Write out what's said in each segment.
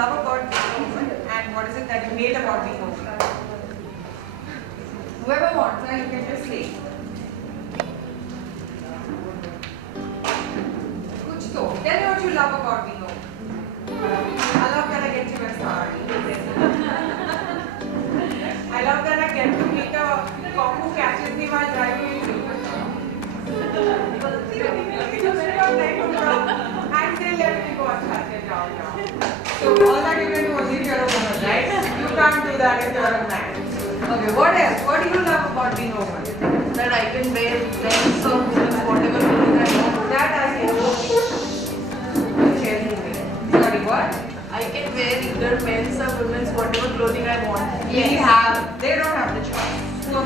love about being a woman and what is it that you hate about being a woman? Whoever wants, you can just say. Kuch to. Tell me what you love about being a woman. I love that I get to wear sari. I love that I get to meet a cop who catches me while driving in silver. And they let me go down. So all that you can do is if you're a woman, right? You can't do that if you're a man. Okay, what else? What do you love about being a woman? That I can wear men's or women's whatever clothing I want. That I can do. Sorry, what? I can wear either men's or women's whatever clothing I want. Yes. They don't have the choice. No.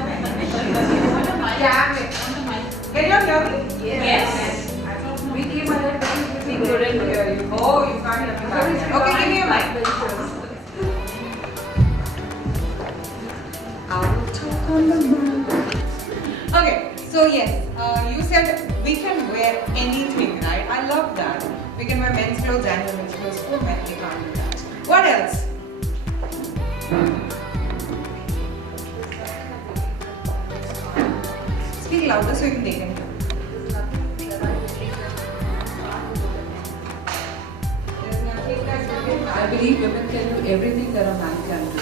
Damn it. Can you hear me? Yes. We came ahead but We couldn't hear you. Oh, you can't hear me. Okay, give me a mic. Okay, so yes, you said we can wear anything, right? I love that. We can wear men's clothes and women's clothes. Oh, men, we can't do that. What else? Speak louder so you can take it. I believe women can do everything that a man can do.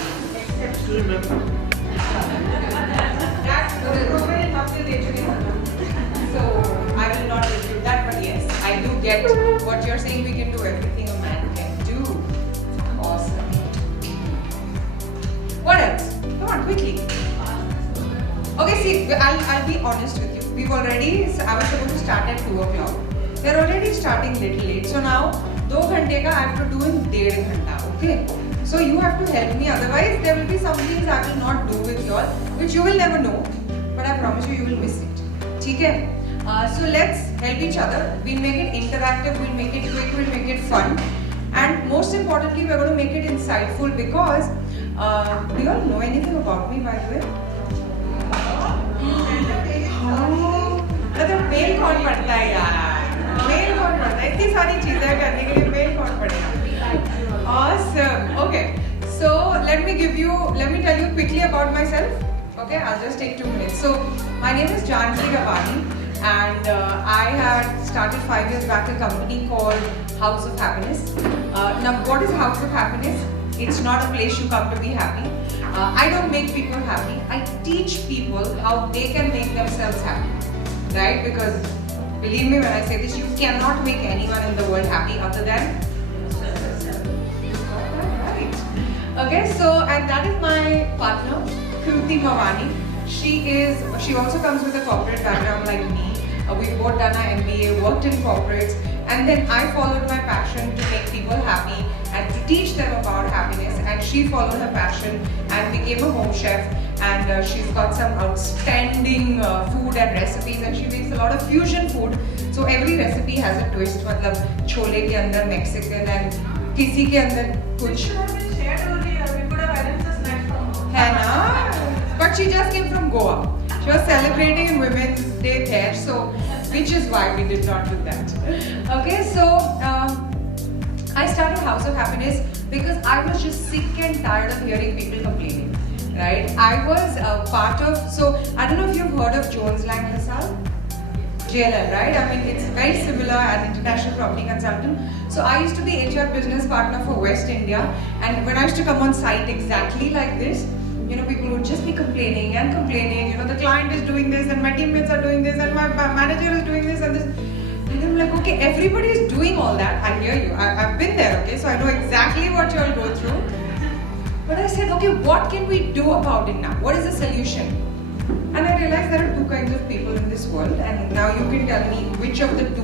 Except that's proven in Bhakti Dechari. So I will not refute that, but yes, I do get what you're saying. We can do everything a man can do. Awesome. What else? Come on, quickly. Okay, see, I'll be honest with you. We've already. I was supposed to start at 2 o'clock. We're already starting little late. So now 2 घंटे का I have to do in 1.5 घंटा. Okay. So you have to help me. Otherwise, there will be some things I will not do with you all, which you will never know. But I promise you will miss it. Okay? So let's help each other. We'll make it interactive. We'll make it quick. We'll make it fun. And most importantly, we're going to make it insightful because do you all know anything about me, by the way? मतलब mail कौन पढ़ता है यार? Mail कौन पढ़ता है? इतनी सारी चीजें करने के लिए मेल कौन पढ़ेगा? Awesome. Okay. So let me tell you quickly about myself. Okay, I'll just take 2 minutes. So my name is Janki Ravani, and I had started 5 years back a company called House of Happiness. Now, what is House of Happiness? It's not a place you come to be happy. I don't make people happy. I teach people how they can make themselves happy. Right? Because believe me when I say this, you cannot make anyone in the world happy other than yourself. Right. Okay, so and that is my partner, Ravani. She also comes with a corporate background like me. We've both done our MBA, worked in corporates, and then I followed my passion to make people happy and to teach them about happiness, and she followed her passion and became a home chef, and she's got some outstanding food and recipes, and she makes a lot of fusion food. So every recipe has a twist, मतलब छोले के अंदर Mexican and किसी के अंदर कुछ है ना? But she just came from Goa. She was celebrating Women's Day there, so which is why we did not do that. Okay, so I started House of Happiness because I was just sick and tired of hearing people complaining. Right? I was part of. So I don't know if you've heard of Jones Lang LaSalle. JLL, right? I mean, it's very similar, an international property consultant. So I used to be HR business partner for West India, and when I used to come on site exactly like this, you know, people would just be complaining and complaining. You know, the client is doing this, and my teammates are doing this, and my manager is doing this, and this. And I'm like, okay, everybody is doing all that. I hear you. I've been there, okay? So I know exactly what you all go through. But I said, okay, what can we do about it now? What is the solution? And I realized there are 2 kinds of people in this world, and now you can tell me which of the 2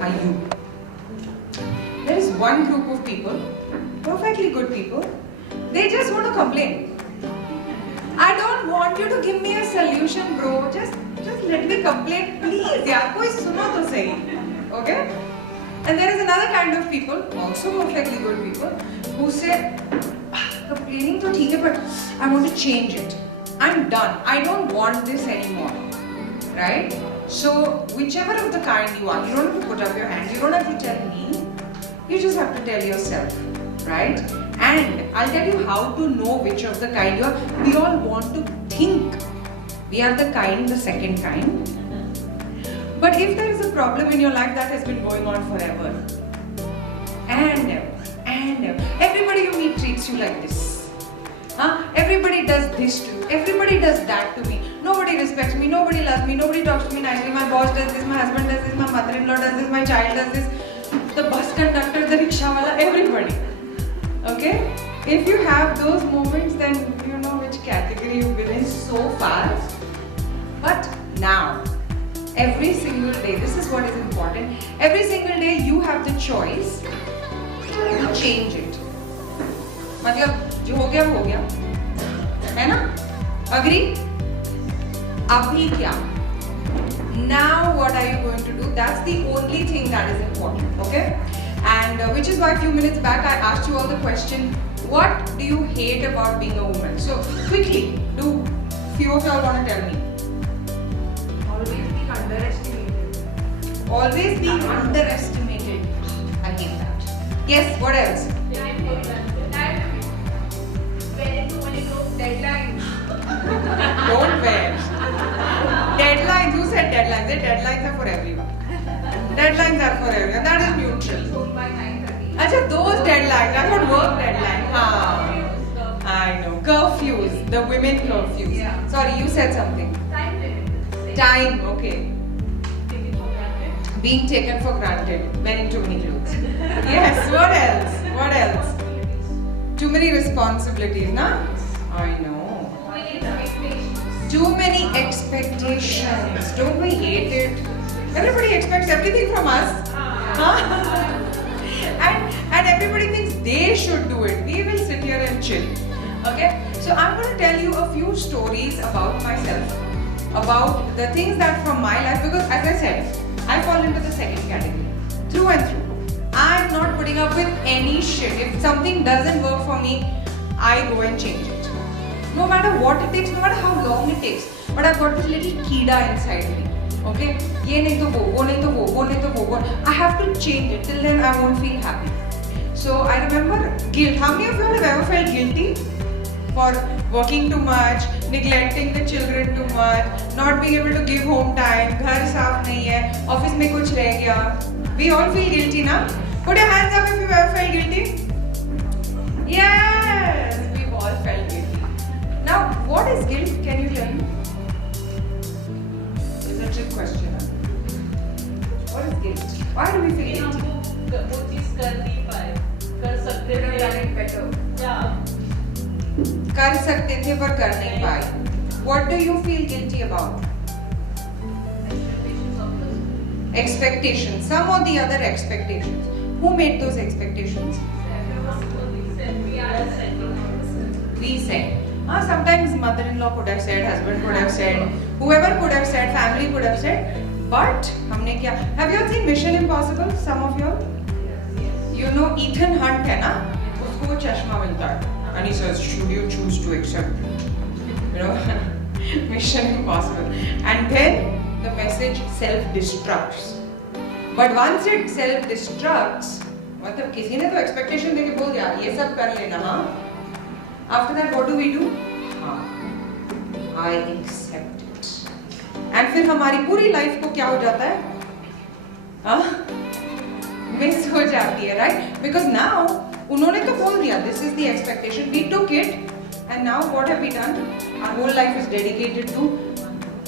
are you. There is one group of people, perfectly good people, they just want to complain. I don't want you to give me a solution, bro. Just let me complain, please. यार कोई सुनो तो सही, okay? And there is another kind of people, also perfectly good people, who say, complaining तो ठीक है, but I want to change it. I'm done. I don't want this anymore. Right? So, whichever of the kind you are, you don't have to put up your hand. You don't have to tell me. You just have to tell yourself. right? And I'll tell you how to know which of the kind you are. We all want to think we are the kind, the second kind. But if there is a problem in your life that has been going on forever, and everybody you meet treats you like this. Everybody does this to you, everybody does that to me. Nobody respects me, nobody loves me, nobody talks to me nicely. My boss does this, my husband does this, my mother-in-law does this, my child does this, the bus conductor, the rickshaw wala, everybody. Okay? If you have those moments, then you know which category you belong in so fast. But now, every single day, this is what is important. Every single day you have the choice to change it. मतलब जो हो गया, है ना? Agree? अभी क्या? Now what are you going to do? That's the only thing that is important, okay? And which is why a few minutes back I asked you all the question, what do you hate about being a woman? So quickly, do few of y'all want to tell me? Always being underestimated. Always being underestimated. I hate that. Yes, what else? Deadlines. Don't wear. Deadlines, who said deadlines? The deadlines are for everyone. Deadlines are for everyone. That is neutral. Soon by 9:30. Acha, those deadlines, that's not work deadline. I know. Curfews, the women curfews. Yeah. Sorry, you said something. Time limit. Time, okay. Taken for granted. Being taken for granted. Wearing too many clothes. Yes, what else? What else? Too many responsibilities, na? I know. Too many expectations. Don't we hate it? Everybody expects everything from us. Huh? and everybody thinks they should do it. We will sit here and chill. Okay? So I'm going to tell you a few stories about myself. About the things that from my life, because as I said, I fall into the second category. Through and through. I'm not putting up with any shit. If something doesn't work for me, I go and change it. No matter what it takes, no matter how long it takes. But I've got this little kida inside me. Okay? Ye nahi to wo nahi to wo nahi to wo. I have to change it. Till then I won't feel happy. So I remember guilt. How many of you have ever felt guilty for working too much, neglecting the children too much, not being able to give home time, घर साफ नहीं है, office में कुछ रह गया? We all feel guilty, na? Put your hands up if you've ever felt guilty. Yes, we've all felt guilty. Now, what is guilt? Can you tell me? It's a trick question. Huh? What is guilt? Why do we feel guilty? वो चीज कर नहीं पाए, कर सकते थे, done it better. Yeah. कर सकते थे पर कर नहीं पाए. What do you feel guilty about? Expectations of others. Expectations. Some or the other expectations. Who made those expectations? We said. Sometimes mother-in-law could have said, husband could have said, whoever could have said, family could have said. But हमने क्या? Have you all seen Mission Impossible? Some of you all? You know Ethan Hunt है ना? उसको चश्मा मिलता है. And he says, should you choose to accept it? You know, Mission Impossible. And then the message self-destructs. But once it self-destructs, मतलब किसी ने तो expectation देके बोल दिया ये सब कर लेना हाँ. After that, what do we do? हाँ, I accept it. And फिर हमारी पूरी life को क्या हो जाता है? हाँ, miss हो जाती है, right? Because now उन्होंने तो बोल दिया this is the expectation. We took it, and now what have we done? Our whole life is dedicated to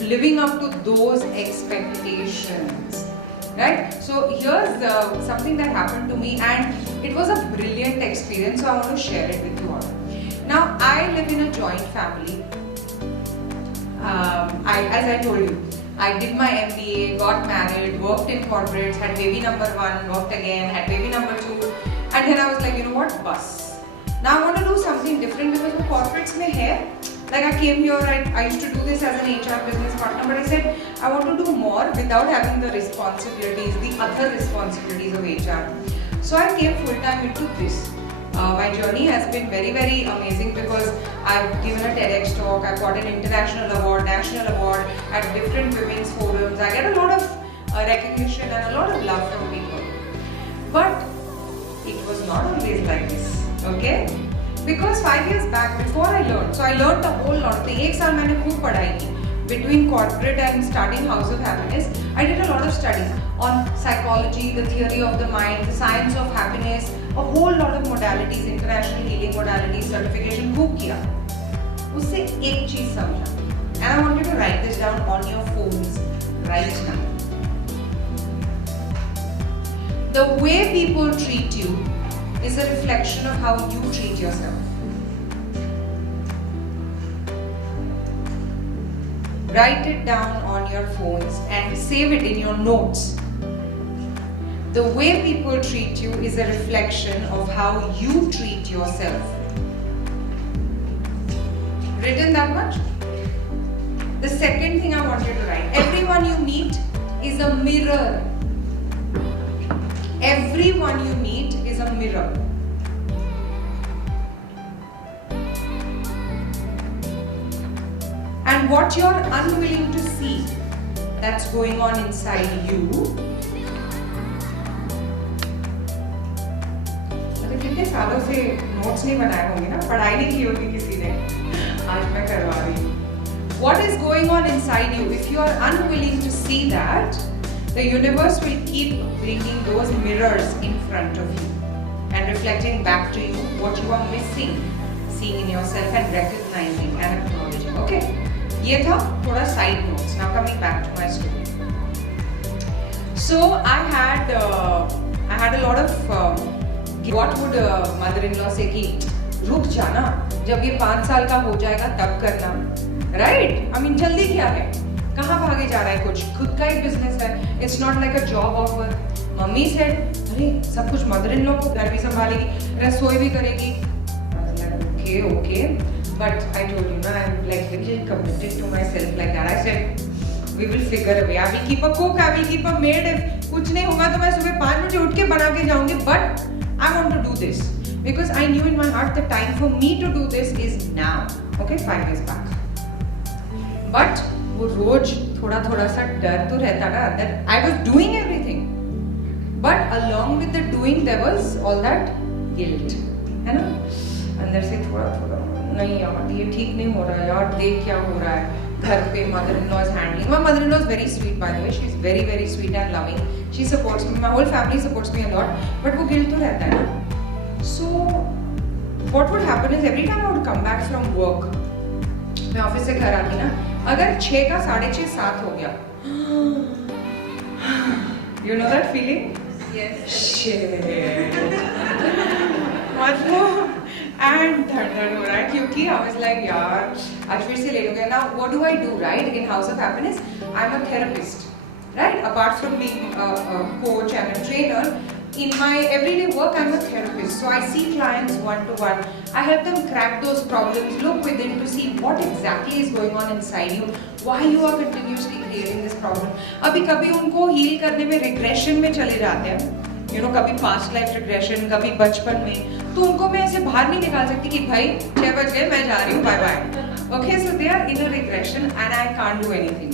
living up to those expectations. Right? So here's something that happened to me, and it was a brilliant experience. So I want to share it with you all. Now I live in a joint family. As I told you, I did my MBA, got married, worked in corporates, had baby number 1, worked again, had baby number 2, and then I was like, you know what, bus. Now I want to do something different because the corporates mein hai. Like I came here, I used to do this as an HR business partner, but I said I want to do more without having the responsibilities, the other responsibilities of HR. So I came full time into this. My journey has been very, very amazing because I've given a TEDx talk, I've got an international award, national award at different women's forums. I get a lot of recognition and a lot of love from people. But it was not always like this. Okay? Because 5 years back, before I learned, so I learned a whole lot of things. एक साल मैंने खूब पढ़ाई की. Between corporate and starting House of Happiness, I did a lot of studies on psychology, the theory of the mind, the science of happiness, a whole lot of modalities, international healing modalities, certification खूब किया. उससे एक चीज समझा. And I want you to write this down on your phones right now. The way people treat you is a reflection of how you treat yourself. Write it down on your phones and save it in your notes. The way people treat you is a reflection of how you treat yourself. Written that much? The second thing I want you to write. Everyone you meet is a mirror. Everyone you meet is a mirror. And what you're unwilling to see that's going on inside you. अगर कितने सालों से notes नहीं बनाए होंगे ना, पढ़ाई नहीं की होगी किसी ने, आज मैं करवा रही हूँ. What is going on inside you? If you are unwilling to see that, the universe will keep bringing those mirrors in front of you and reflecting back to you what you are missing, seeing in yourself and recognizing and acknowledging. Okay? ये था थोड़ा side notes. Now coming back to my story. So I had a lot of what would mother-in-law say कि रुक जाना, जब ये 5 साल का हो जाएगा तब करना, right? I mean जल्दी क्या है? कहाँ भागे जा रहा है? कुछ खुद का एक business है. It's not like a job offer. Mummy said अरे सब कुछ mother-in-law को घर भी संभालेगी, रसोई भी करेगी. Okay. But I told you, no, I'm like little committed to myself like that. I said, we will figure a way. I will keep a cook, I will keep a maid. If कुछ नहीं होगा तो मैं सुबह 5 बजे उठ के बना के जाऊँगी. But I want to do this because I knew in my heart the time for me to do this is now. Okay, 5 years back. But वो रोज थोड़ा सा डर तो रहता ना. That I was doing everything, but along with the doing there was all that guilt, है ना? अंदर से थोड़ा नहीं यार ये ठीक नहीं हो रहा है यार, देख क्या हो रहा है घर पे. mother-in-law is handling. My mother-in-law is very sweet, by the way. She is very very sweet and loving. She supports me. My whole family supports me a lot. But वो guilt तो रहता है ना. So what would happen is every time I would come back from work, मैं office से घर आती ना, अगर 6 का 6:30 7 हो गया, you know that feeling? Yes. Shit. मतलब and धड़ हो रहा है क्योंकि I was like यार आज फिर से लेट हो गया. Now what do I do, right? In House of Happiness, I'm a therapist, right? Apart from being a coach and a trainer, in my everyday work I'm a therapist. So I see clients one-to-one. I help them crack those problems, look within to see what exactly is going on inside you, why you are continuously creating this problem. अभी कभी उनको heal करने में regression में चले जाते हैं. You know, कभी past life regression, कभी बचपन में, तो उनको मैं ऐसे बाहर नहीं निकाल सकती कि भाई 6 बज गए मैं जा रही हूँ, bye bye. Okay, so they are in a regression and I can't do anything.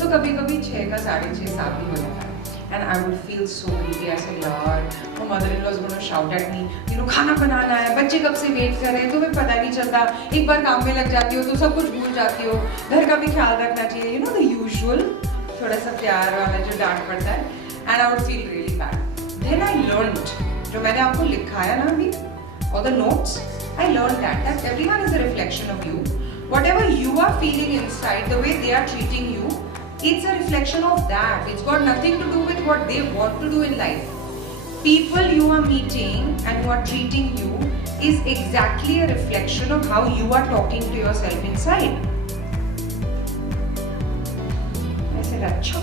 तो कभी कभी 6 का 6:30 7 भी हो जाता है. And I would feel so guilty. I said, यार, my mother-in-law is going to shout at me. You know, खाना बनाना है, बच्चे कब से वेट कर रहे हैं, तुम्हें पता नहीं चलता. एक बार काम में लग जाती हो तो सब कुछ भूल जाती हो. घर का भी ख्याल रखना चाहिए. You know the usual, थोड़ा सा प्यार वाला जो डांट पड़ता है. And I would feel really bad. Then I learned, जो मैंने आपको लिखाया ना अभी, all the notes, I learned that everyone is a reflection of you. Whatever you are feeling inside, the way they are treating you, it's a reflection of that. It's got nothing to do with what they want to do in life. People you are meeting and who are treating you is exactly a reflection of how you are talking to yourself inside. I said, अच्छा.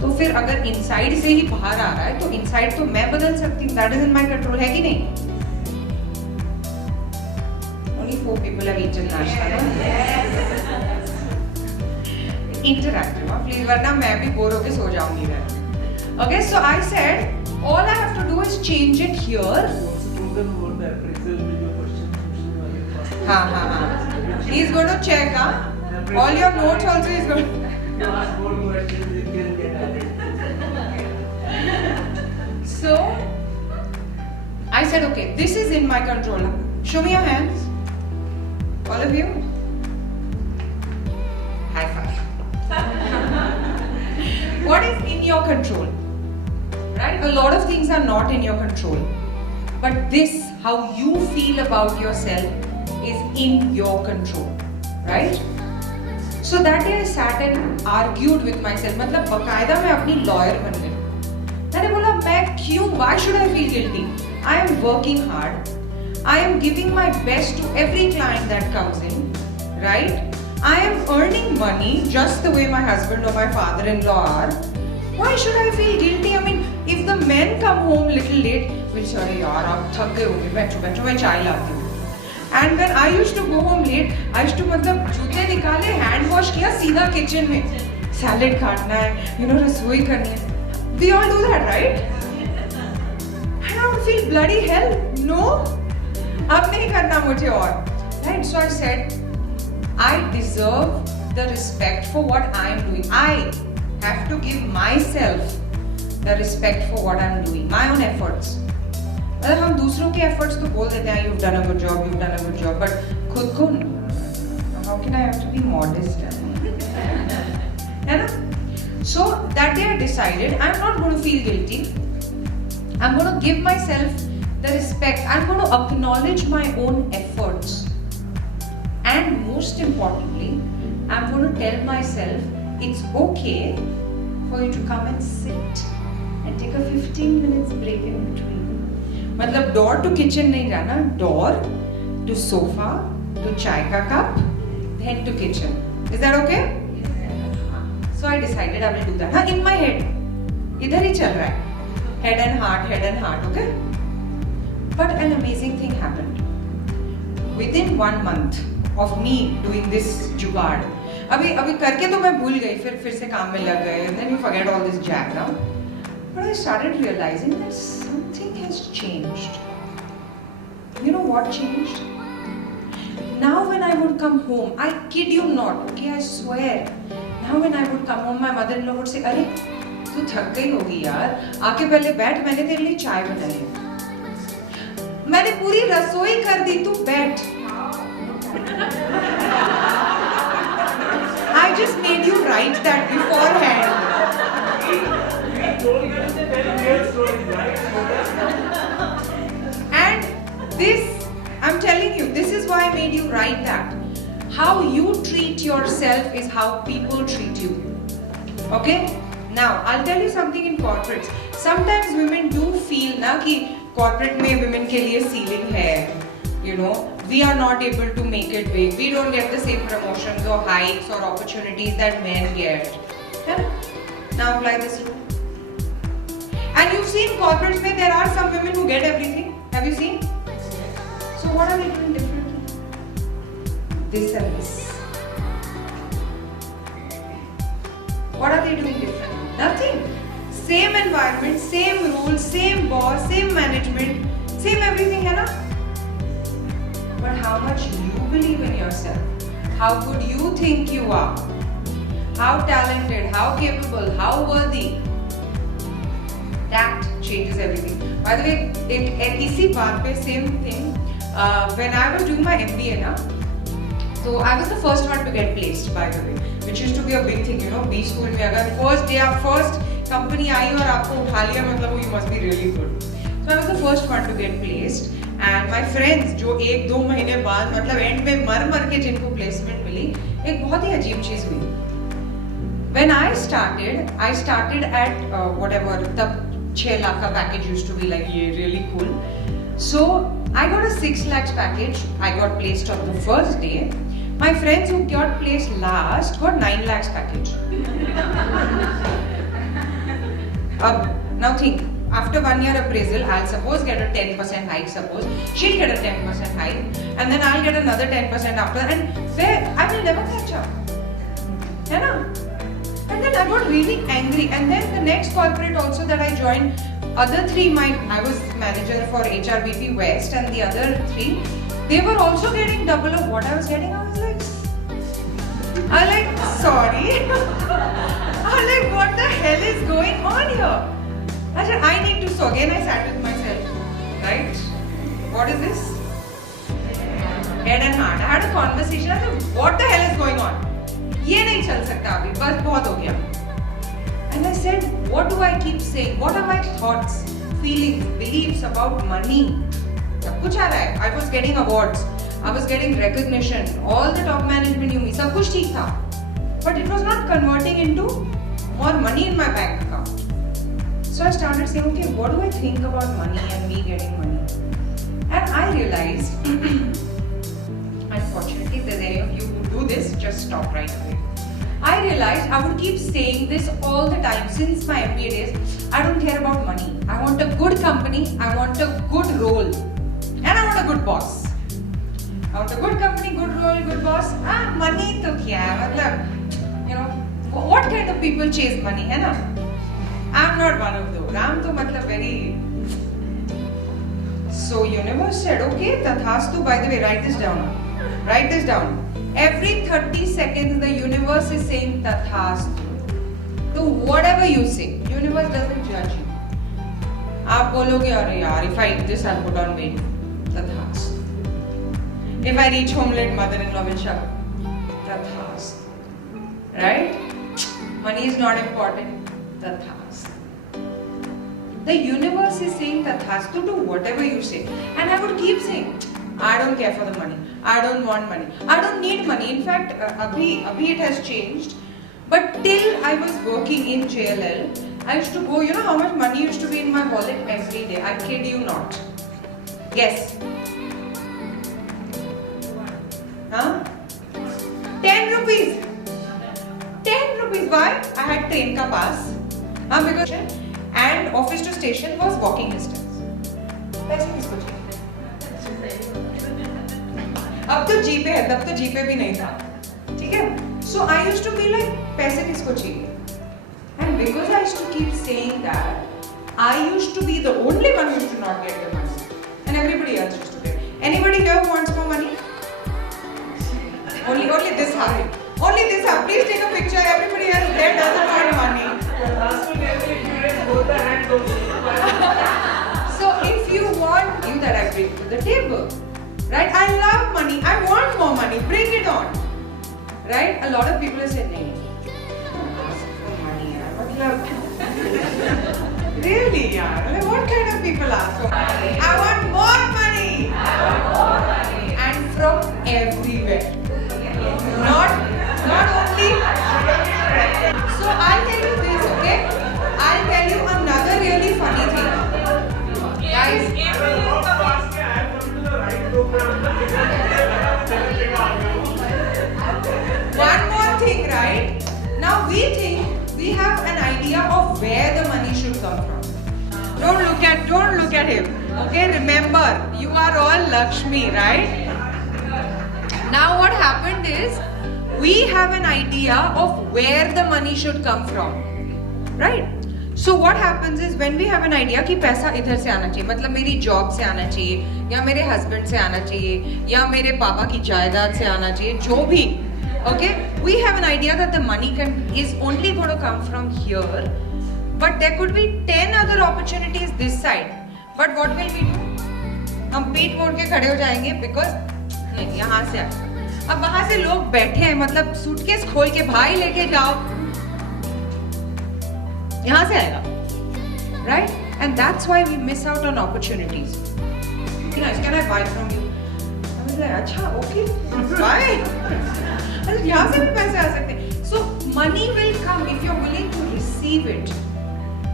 तो फिर अगर inside से ही बाहर आ रहा है, तो inside तो मैं बदल सकती हूँ. That is in my control, है कि नहीं? Only 4 people have eaten नाश्ता. Interactive, please, वरना मैं भी बोर होके सो जाऊंगी मैं. Okay, so I said, all I have to do is change it here. हाँ. He is going to check, all your notes also is going to. So I said, okay, this is in my control. Show me your hands. All of you. High five. What is in your control? Right? A lot of things are not in your control. But this, how you feel about yourself, is in your control. Right? So that day I sat and argued with myself. मतलब बकायदा मैं अपनी lawyer बन गई. मैंने बोला मैं क्यों? Why should I feel guilty? I am working hard. I am giving my best to every client that comes in. Right? I am earning money just the way my husband or my father-in-law are. Why should I feel guilty? I mean, if the men come home little late, we'll say, "अरे यार आप थक गए होंगे, बैठो मैं चाय लाती हूँ." And when I used to go home late, I used to मतलब जूते निकाले, hand wash किया, सीधा kitchen में salad काटना है, रसोई करनी है. We all do that, right? And I would feel bloody hell. No, अब नहीं करना मुझे और. Right? So I said, I deserve the respect for what I am doing. I have to give myself the respect for what I am doing, my own efforts. मतलब हम दूसरों के efforts तो बोल देते हैं, you've done a good job, but खुद को how can I have to be modest? है ना? So that day I decided I'm not going to feel guilty. I'm going to give myself the respect. I'm going to acknowledge my own efforts. And most importantly, I'm going to tell myself it's okay for you to come and sit and take a 15 minutes break in between. मतलब door to kitchen नहीं जाना, door to sofa, to chai ka cup, then to kitchen. Is that okay? So I decided I will do that. हाँ, in my head. इधर ही चल रहा है. Head and heart, okay? But an amazing thing happened. Within 1 month of me doing this जुगाड़, अभी करके तो मैं भूल गई, फिर से काम में लग गए, and then you forget all this jack now. But I started realizing that something has changed. You know what changed? Now when I would come home, I kid you not, okay, I swear. Now when I would come home, my mother-in-law would say, "अरे, तू थक गई होगी यार, आके पहले बैठ, मैंने तेरे लिए चाय बनाई है। मैंने पूरी रसोई कर दी, तू बैठ। I just made you write that beforehand." And this, I'm telling you, this is why I made you write that. How you treat yourself is how people treat you. Okay? Now, I'll tell you something in corporates. Sometimes women do feel na कि corporate में women के लिए ceiling है. We are not able to make it big. We don't get the same promotions or hikes or opportunities that men get. Yeah? Now apply this rule. And you've seen corporates में there are some women who get everything. Have you seen? So what are they doing differently? This and this. What are they doing differently? Nothing. Same environment, same rules, same boss, same management, same everything, है ना? But how much you believe in yourself, how good you think you are, how talented, how capable, how worthy, that changes everything. By the way, इसी बात पे same thing. When I was doing my MBA ना, so I was the first one to get placed, by the way, which used to be a big thing, B school में अगर first day आप first company आई और आपको उठा लिया मतलब you must be really good. So I was the first one to get placed. And my friends जो 1-2 महीने बाद मतलब एंड में मर के जिनको प्लेसमेंट मिली, एक बहुत ही अजीब चीज हुई. When I started at whatever, तब 6 लाख का package used to be like ये really cool. So I got a 6 lakhs package. I got placed on the first day. My friends who got placed last got 9 lakhs package. Now think. After 1 year appraisal, I'll suppose get a 10% hike, suppose. She'll get a 10% hike. And then I'll get another 10% after. And where I will never catch up. है ना? And then I got really angry. And then the next corporate also that I joined, other 3, I was manager for HRBP West, and the other 3, they were also getting double of what I was getting. I was like, sorry. I was like, what the hell is going on here? I said, I need to, so again I sat with myself. right? What is this? Head and heart. I had a conversation. I said, what the hell is going on? ये नहीं चल सकता अभी, बस बहुत हो गया. And I said, what do I keep saying? What are my thoughts, feelings, beliefs about money? सब कुछ आ रहा है. I was getting awards. I was getting recognition. All the top management knew me. सब कुछ ठीक था. But it was not converting into more money in my bank account. So I started saying, okay, what do I think about money and me getting money? And I realized, unfortunately, if there's any of you who do this, just stop right away. I realized I would keep saying this all the time since my MBA days. I don't care about money. I want a good company. I want a good role. And I want a good boss. I want a good company, good role, good boss. Money to kya hai? Matlab, you know, what kind of people chase money, hai na? I'm not one of those. I'm to matlab very... So universe said, okay, tathastu. By the way, write this down. Write this down. Every 30 seconds, the universe is saying tathastu. To whatever you say, universe doesn't judge you. आप बोलोगे अरे यार, if I eat this, I'll put on weight. Tathastu. If I reach home late, mother-in-law will shout. Tathastu. Right? Money is not important. Tathastu. The universe is saying tathastu to whatever you say. And I would keep saying, I don't care for the money. I don't want money. I don't need money. In fact, abhi it has changed. But till I was working in JLL, I used to go, you know how much money used to be in my wallet every day? I kid you not. Guess. Huh? 10 rupees. 10 rupees. Why? I had train ka pass. Because and office to station was walking distance. पैसे किसको चाहिए? अब तो जीपे है, तब तो जीपे भी नहीं था, ठीक है? So I used to be like, पैसे किसको चाहिए? And because I used to keep saying that, I used to be the only one who used to not get the money, and everybody else used to get. Anybody here who wants more money? Only this half. Only this half. Please take a picture. Everybody else there doesn't want money. So if you want, you that I bring to the table. Right? I love money. I want more money. Bring it on. Right? A lot of people have said, "Nahi, ask for money." Really, yaar? Like, what kind of people ask for money? I want more money. I want more money. And from everywhere. Not only. So I'll tell you this, okay? I'll tell you another really funny thing. Guys, one more thing, right? Now we think we have an idea of where the money should come from. Don't look at him. Okay, remember, you are all Lakshmi, right? Now what happened is, we have an idea of where the money should come from, right? So what happens is, when we have an idea कि पैसा इधर से आना चाहिए, मतलब मेरी job से आना चाहिए, या मेरे हस्बैंड से आना चाहिए, या मेरे पापा की जायदाद से आना चाहिए, जो भी, okay? We have an idea that the money is only going to come from here, but there could be 10 other opportunities this side. But what will we do? हम पीठ मोड़ के खड़े हो जाएंगे because नहीं, यहाँ से आएगा. अब वहाँ से लोग बैठे हैं, मतलब सूटकेस खोल के भाई लेके जाओ, यहाँ से आएगा, right? And that's why we miss out on opportunities. Can I buy from you? I was like, अच्छा, okay, buy. यहाँ से भी पैसे आ सकते हैं. So money will come if you're willing to receive it.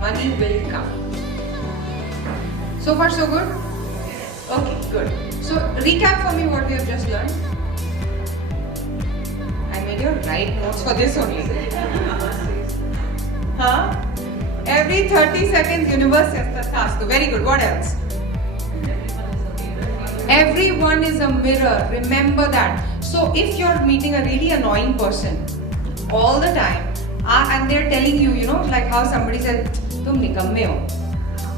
Money will come. So far, so good? Okay, good. So recap for me what we have just learned. I made your write notes for this only. Huh? Every 30 seconds, universe says tathastu. Very good. What else? Everyone is a mirror. Remember that. So if you're meeting a really annoying person all the time, and they're telling you, you know, like how somebody said, "Tum nikamme ho,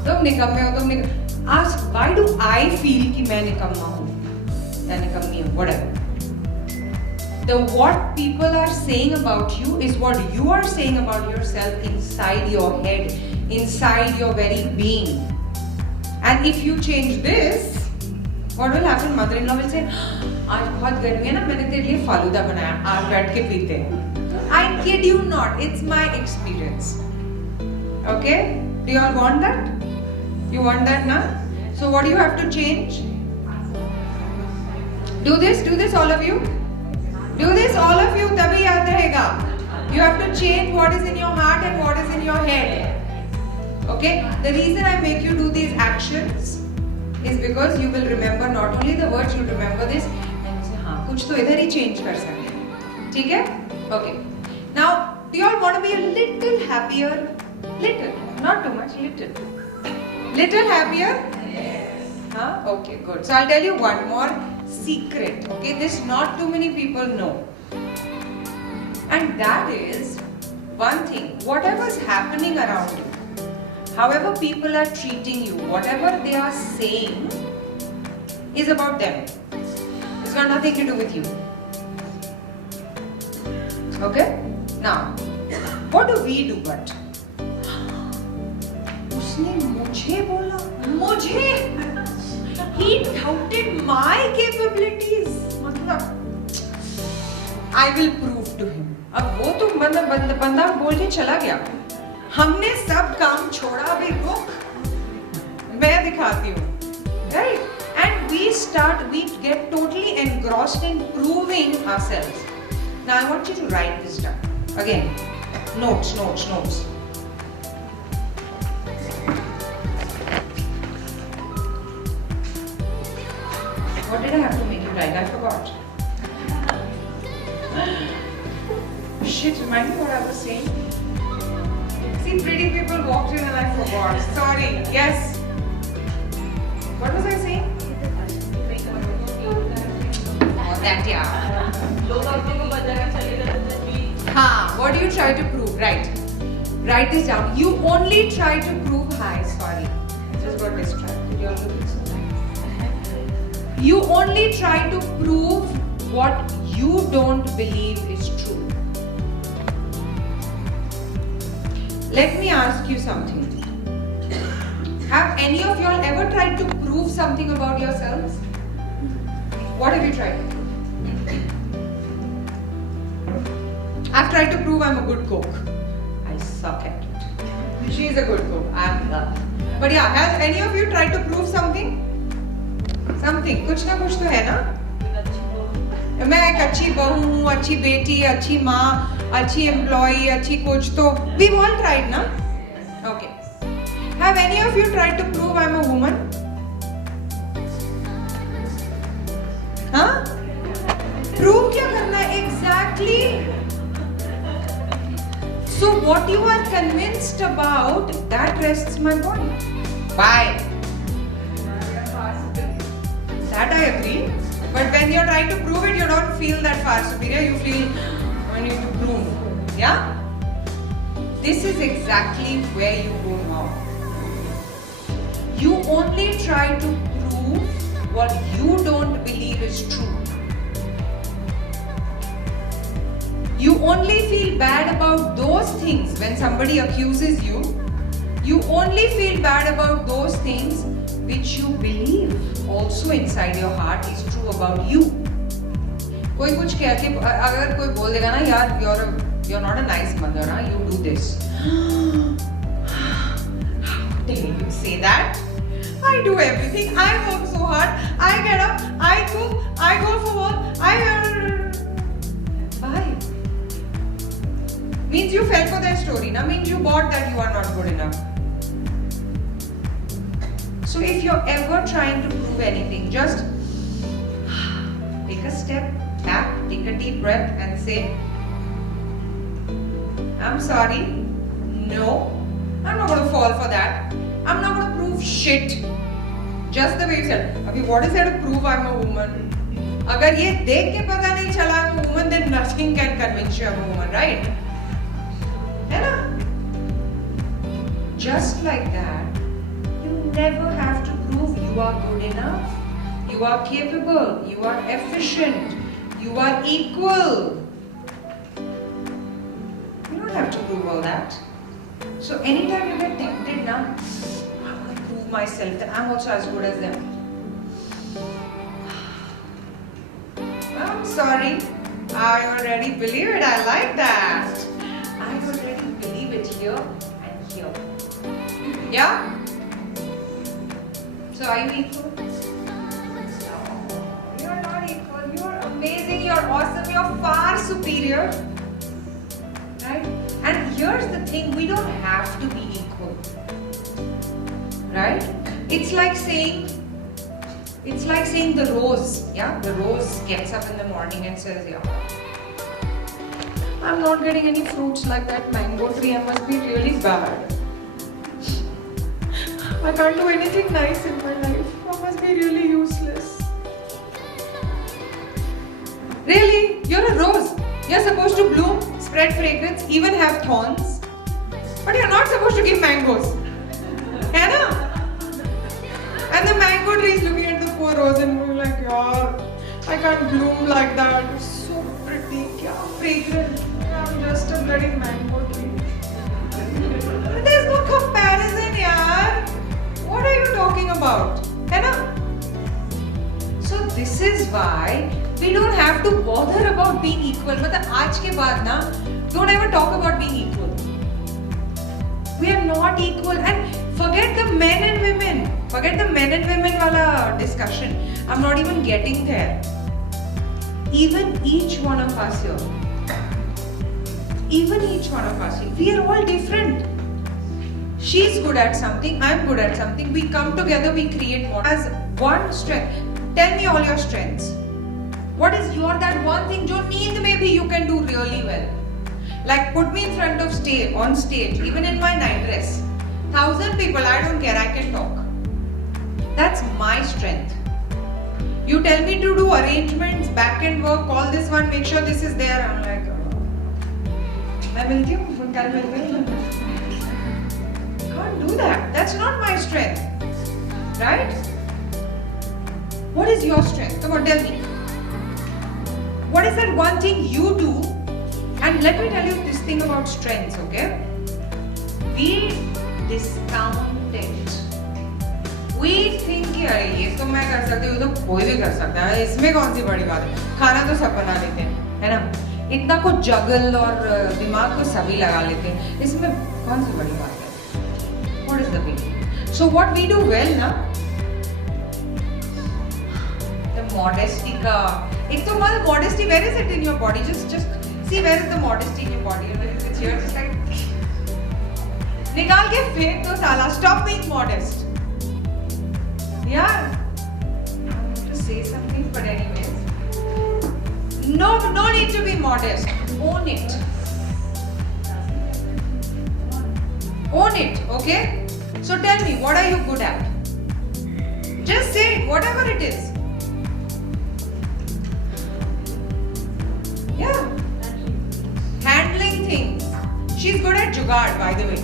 tum nikamme ho, tum nikamme." Ask, why do I feel कि मैं निकम्मा हूँ या निकम्मी हूँ, whatever. The what people are saying about you is what you are saying about yourself inside your head, inside your very being. And if you change this, what will happen? Mother-in-law will say, आज बहुत गर्मी है ना, मैंने तेरे लिए फालूदा बनाया, आज बैठ के पीते हैं. I kid you not, it's my experience. Okay? Do you all want that? You want that now? So what do you have to change? Do this all of you. Do this all of you, तभी याद रहेगा. You have to change what is in your heart and what is in your head. Okay? The reason I make you do these actions is because you will remember not only the words, you'll remember this and say, हाँ, कुछ तो इधर ही change कर सकते हैं. ठीक है? Okay. Now, do you all want to be a little happier? Little, not too much, little. Little happier? Yes. Huh? Okay, good. So I'll tell you one more secret. Okay, this not too many people know. And that is one thing. Whatever's happening around you, however people are treating you, whatever they are saying is about them. It's got nothing to do with you. Okay? Now, what do we do but? उसने मुझे बोला, मुझे, he doubted my capabilities. मतलब, I will prove to him. अब वो तो बंदा बोल के चला गया. हमने सब काम छोड़ा, अभी रुक, मैं दिखाती हूँ. Right? And we get totally engrossed in proving ourselves. Now I want you to write this down. Again, notes. What did I have to make you write? I forgot. Shit, remind me what I was saying. See, pretty people walked in and I forgot. Sorry. Yes. What was I saying? Oh, that yeah. What do you try to prove? Right. Write this down. You only try to prove. Hi, sorry. Just got distracted. You're looking so nice. You only try to prove what you don't believe is true. Let me ask you something. Have any of y'all ever tried to prove something about yourselves? What have you tried to prove? I've tried to prove I'm a good cook. I suck at it. She's a good cook. I'm not. But yeah, has any of you tried to prove something? Something. कुछ ना कुछ तो है ना? मैं एक अच्छी बहू हूँ, अच्छी बेटी, अच्छी माँ, अच्छी employee, अच्छी कुछ तो we've all tried ना? Okay. Have any of you tried to prove I'm a woman? हाँ? Prove क्या करना है? Exactly. So what you are convinced about, that rests my point. Why? That I agree. But when you're trying to prove it, you don't feel that far superior. You feel I need to prove. Yeah? This is exactly where you go wrong. You only try to prove what you don't believe is true. You only feel bad about those things when somebody accuses you. You only feel bad about those things which you believe also inside your heart is true about you. कोई कुछ कहते, अगर कोई बोल देगा ना यार you're not a nice mother, huh? You do this. How dare you say that? I do everything. I work so hard. I get up. I cook. I go for work. Why? Means you fell for their story. Now means you bought that you are not good enough. So if you're ever trying to prove anything, just take a step back, take a deep breath and say, I'm sorry. No, I'm not going to fall for that. I'm not going to prove shit. Just the way you said. Abhi, what is there to prove I'm a woman? अगर ये देख के पता नहीं चला I'm a woman, then nothing can convince you I'm a woman, right? है ना? Just like that, you never have to prove you are good enough, you are capable, you are efficient, you are equal. You don't have to prove all that. So anytime you get tempted now, I want to prove myself that I'm also as good as them. I'm sorry. I already believe it. I like that. I already believe it here and here. Yeah? So are you equal? No. You're not equal. You're amazing. You're awesome. You're far superior. Right? And here's the thing. We don't have to be equal. Right? It's like saying the rose, yeah? The rose gets up in the morning and says, yeah, I'm not getting any fruits like that mango tree. I must be really bad. I can't do anything nice in my life. I must be really useless. Really? You're a rose. You're supposed to bloom, spread fragrance, even have thorns. But you're not supposed to give mangoes. है ना? And the mango tree is looking at the poor rose and going like, yaar, I can't bloom like that. It's so pretty, kya fragrant. I'm just a bloody mango tree. But there's no comparison, yaar. What are you talking about? है ना? So this is why we don't have to bother about being equal. मतलब आज के बाद ना, don't ever talk about being equal. We are not equal, and forget the men and women. Forget the men and women wala discussion. I'm not even getting there. Even each one of us here, we are all different. She's good at something, I'm good at something. We come together, we create more as one strength. Tell me all your strengths. What is your that one thing jo need maybe you can do really well? Like put me in front of on stage, even in my night dress. 1,000 people, I don't care, I can talk. That's my strength. You tell me to do arrangements, back end work, call this one, make sure this is there. I'm like, मैं मिलती हूँ, कल मिलते हैं. Can't do that. That's not my strength. Right? What is your strength? Come on, tell me. What is that one thing you do? And let me tell you this thing about strengths, okay? We discount it. We think कि अरे ये तो मैं कर सकती हूँ, तो कोई भी कर सकता है. इसमें कौन सी बड़ी बात है? खाना तो सब बना लेते हैं, है ना? इतना कुछ जगल और दिमाग तो सभी लगा लेते हैं. इसमें कौन सी बड़ी बात है? What is the big? So what we do well ना? The modesty का. एक तो मतलब modesty, where is it in your body? Just see where is the modesty in your body. It's here, just like निकाल के फेंक दो साला. Stop being modest. Yeah. I want to say something, but anyways. No need to be modest. Own it. Own it, okay? So tell me, what are you good at? Just say it, whatever it is. Yeah. Handling things. She's good at jugaad, by the way.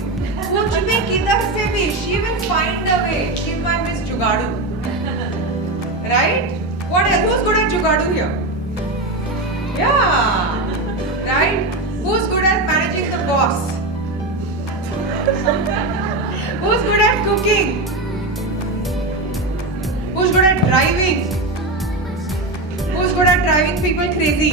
कुछ भी किधर से भी, she will find a way. She's my Miss Jugadu. Right? What else? Who's good at jugadu here? Yeah. Right? Who's good at managing the boss? Who's good at cooking? Who's good at driving? Who's good at driving people crazy?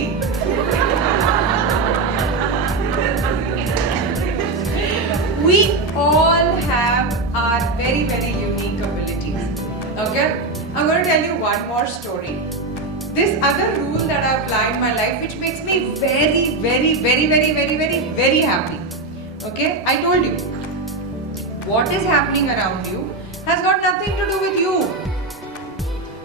We all have our very, very unique abilities. Okay? I'm going to tell you one more story. This other rule that I apply in my life, which makes me very, very, very, very, very, very, very happy. Okay? I told you, what is happening around you has got nothing to do with you.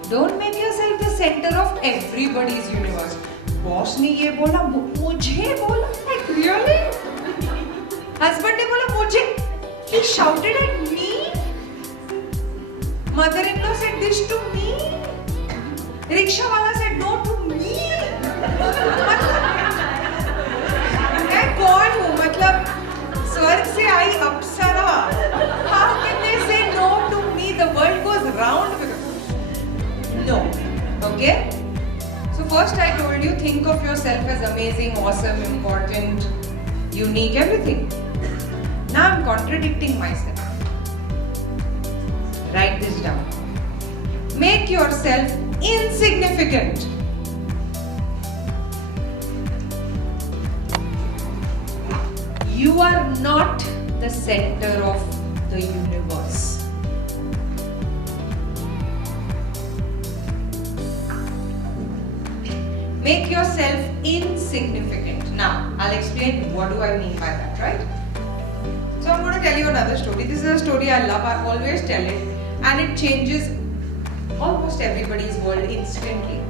Don't make yourself the center of everybody's universe. Boss ने ये बोला, मुझे बोला, like really? Husband ने बोला मुझे. He shouted at me. Mother-in-law said this to me. Rickshaw wala said no to me. मैं कौन हूँ? मतलब स्वर्ग से आई अप्सरा. How can they say no to me? The world goes round. No. Okay? So first I told you, think of yourself as amazing, awesome, important, unique, everything. Now I'm contradicting myself. Write this down. Make yourself insignificant. You are not the center of the universe. Make yourself insignificant. Now, I'll explain what do I mean by that, right? So I'm going to tell you another story. This is a story I love. I always tell it, and it changes almost everybody's world instantly.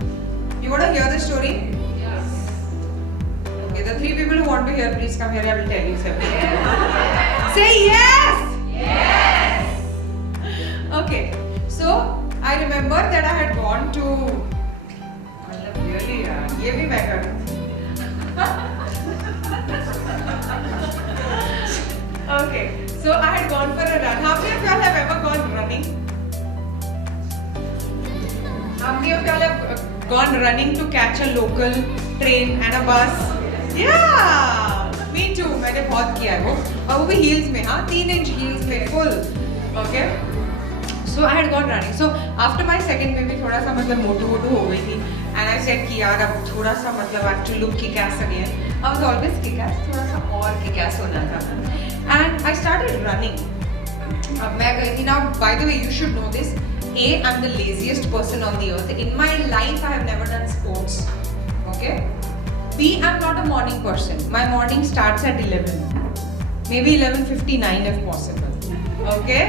You want to hear the story? Yes. Okay, the three people who want to hear, please come here. I will tell you something. Say yes! Yes. Okay, so I remember that I had gone to. Really, ये भी मैं करूँ. Okay, so I had gone for a run. How many of y'all have ever gone running? How many of y'all have gone running to catch a local train and a bus? Yeah, me too. मैंने बहुत किया है वो. और वो भी heels में हाँ 3 inch heels में full. Okay. So I had gone running. So after my second baby थोड़ा सा मतलब मोटू हो गई थी. And I said कि यार अब थोड़ा सा मतलब I have to look kick-ass again. I was always kick-ass. थोड़ा सा और kick-ass होना था. And I started running. अब मैं गई थी. Now, by the way, you should know this. A, I'm the laziest person on the earth. In my life, I have never done sports. Okay. B, I'm not a morning person. My morning starts at 11. Maybe 11:59 if possible. Okay.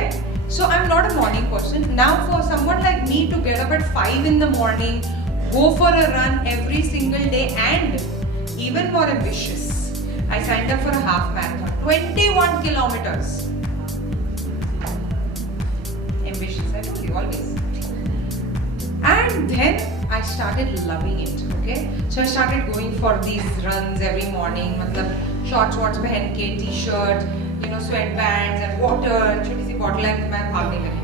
So I'm not a morning person. Now, for someone like me to get up at 5 in the morning, go for a run every single day, and even more ambitious, I signed up for a half marathon, 21 kilometers. Ambitious, I told you, always. And then I started loving it, okay? So I started going for these runs every morning, मतलब shorts पहन के, t-shirt, sweatbands and water, छोटी सी bottle and मैं भागने लगी.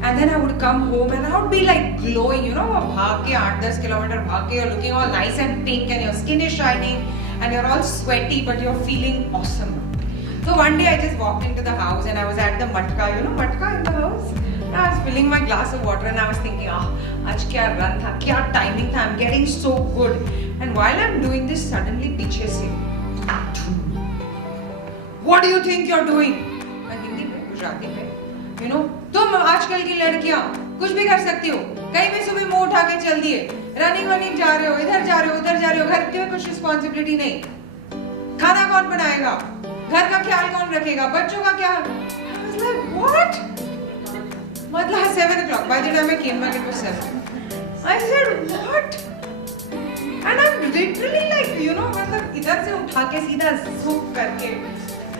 And then I would come home and I would be like glowing, भाग के 8-10 kilometre भाग के, you're looking all nice and pink and your skin is shining and you're all sweaty but you're feeling awesome. So one day I just walked into the house and I was at the matka, matka in the house. And I was filling my glass of water and I was thinking, आज क्या run था, क्या timing था, I'm getting so good. And while I'm doing this, suddenly पीछे से, what do you think you're doing? मैं हिंदी में, गुजराती में, तुम आजकल की लड़कियां कुछ भी कर सकती हो, कहीं भी सुबह मुंह उठा के चल दिए, रनिंग जा रहे हो, इधर जा रहे हो, उधर जा रहे हो, घर की कुछ रिस्पॉन्सिबिलिटी नहीं, खाना कौन बनाएगा, घर का ख्याल कौन रखेगा, बच्चों का क्या? I was like, what? मतलब 7 o'clock. By the time I came back, it was 7. I said, what? And I'm literally like, मतलब इधर से उठा के सीधा zup करके.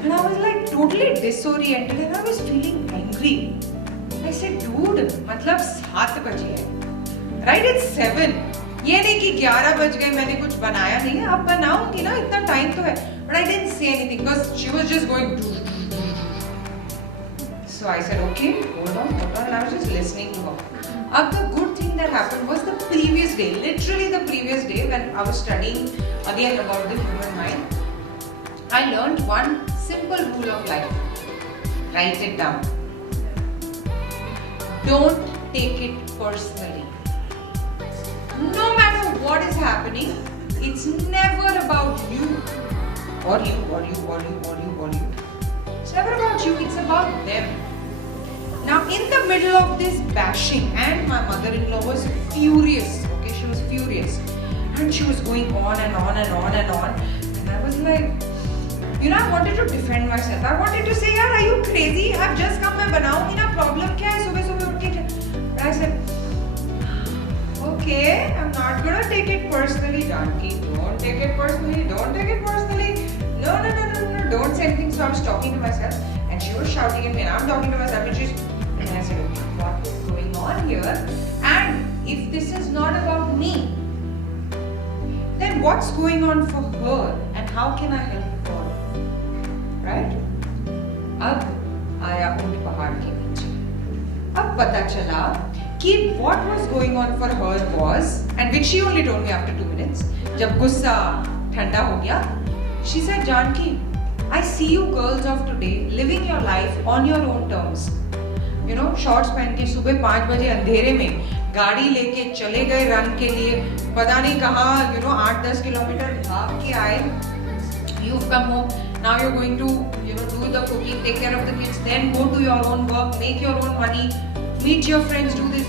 And I was like totally disoriented and I was feeling angry. I said, dude, मतलब 7 बजे है, right? It's 7. ये नहीं कि 11 बज गए मैंने कुछ बनाया नहीं है, अब बनाऊंगी ना, इतना टाइम तो है. But I didn't say anything because she was just going. So I said, okay, hold on, and I was just listening to her. अब the good thing that happened was the previous day, literally the previous day when I was studying again about the human mind, I learned one simple rule of life. Write it down. Don't take it personally. No matter what is happening, it's never about you. Or you. It's never about you, it's about them. Now in the middle of this bashing, and my mother-in-law was furious, okay, she was furious. And she was going on and on and on and on. And I was like, I wanted to defend myself. I wanted to say, yaar, are you crazy? I've just come, मैं बनाऊंगी ना, problem क्या है, सुबह उठ के. But I said, okay, I'm not gonna take it personally, Janki. Don't take it personally. Don't take it personally. No, don't say anything. So I was talking to myself, and she was shouting at me, and I'm talking to myself, and I said, okay, what is going on here? And if this is not about me, then what's going on for her, and how can I help her? Right? अब आया ऊंट पहाड़ के नीचे. अब पता चला कि what was going on for her was, and which she only told me after 2 minutes, जब गुस्सा ठंडा हो गया, she said, Janki, I see you girls of today living your life on your own terms. Shorts पहन के सुबह 5 बजे अंधेरे में गाड़ी लेके चले गए रन के लिए, पता नहीं कहाँ 8-10 किलोमीटर भाग के आए. You've come home, now you're going to do the cooking, take care of the kids, then go to your own work, make your own money, meet your friends, do this.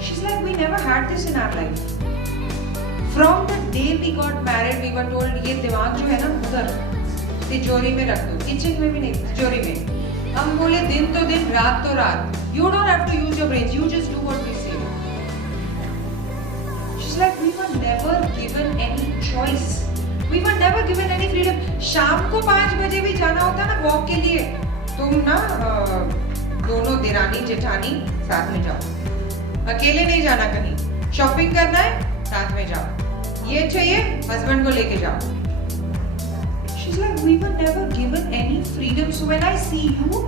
She's like, we never had this in our life. From the day we got married, we were told ये दिमाग जो है ना उधर तिजोरी में रख दो, किचन में भी नहीं, तिजोरी में. हम बोले दिन तो दिन, रात तो रात. You don't have to use your brains, you just do what we say. She's like, we were never given any choice. We were never given any freedom. शाम को 5 बजे भी जाना होता ना वॉक के लिए, तुम ना दोनों दिरानी जेठानी साथ में जाओ. अकेले नहीं जाना कहीं. शॉपिंग करना है साथ में जाओ. ये चाहिए हस्बैंड को लेके जाओ. She's like, we were never given any freedom. So when I see you,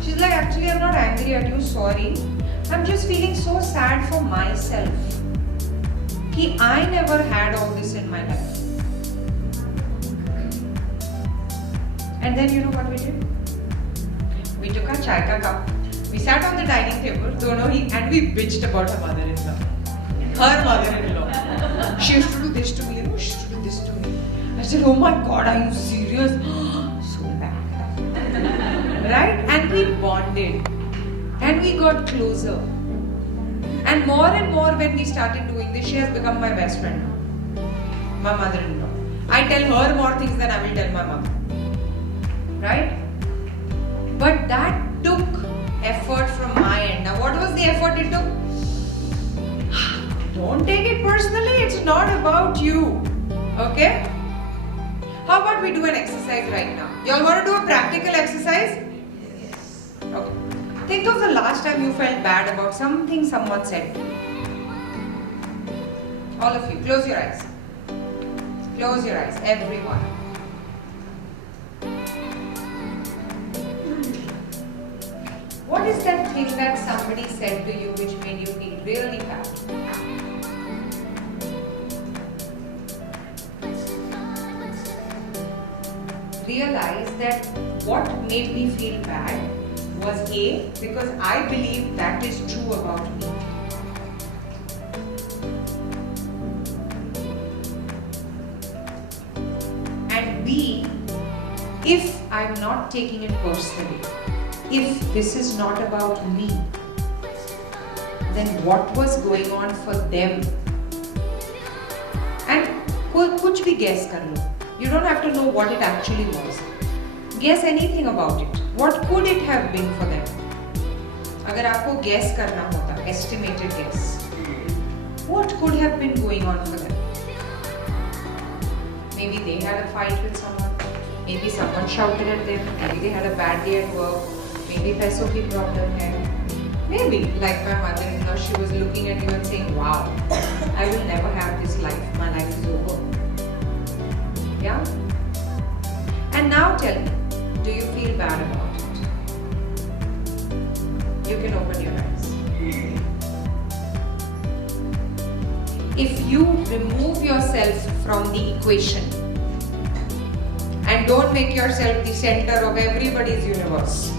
she's like, actually I'm not angry at you, sorry. I'm just feeling so sad for myself. Ki I never had all this in my life. And then you know what we did? We took our chai ka cup. We sat on the dining table, and we bitched about her mother-in-law. Her mother-in-law. She used to do this to me, she used to do this to me. I said, oh my God, are you serious? So bad. Right? And we bonded. And we got closer. And more when we started doing this, she has become my best friend. My mother-in-law. I tell her more things than I will tell my mom. Right? But that took effort from my end. Now what was the effort it took? Don't take it personally, it's not about you. Okay? How about we do an exercise right now? You all want to do a practical exercise? Yes. Okay. Think of the last time you felt bad about something someone said to you. All of you, close your eyes. Close your eyes, everyone. What is that thing that somebody said to you which made you feel really bad? Realize that what made me feel bad was A, because I believe that is true about me. And B, if I'm not taking it personally, if this is not about me, then what was going on for them? And कुछ भी guess कर लो. You don't have to know what it actually was. Guess anything about it. What could it have been for them? अगर आपको guess करना होता, estimated guess. What could have been going on for them? Maybe they had a fight with someone. Maybe someone shouted at them. Maybe they had a bad day at work. Maybe पैसों की problem है. Maybe, like my mother-in-law, she was looking at you and saying, wow, I will never have this life. My life is over. Yeah? And now tell me, do you feel bad about it? You can open your eyes. If you remove yourself from the equation and don't make yourself the center of everybody's universe.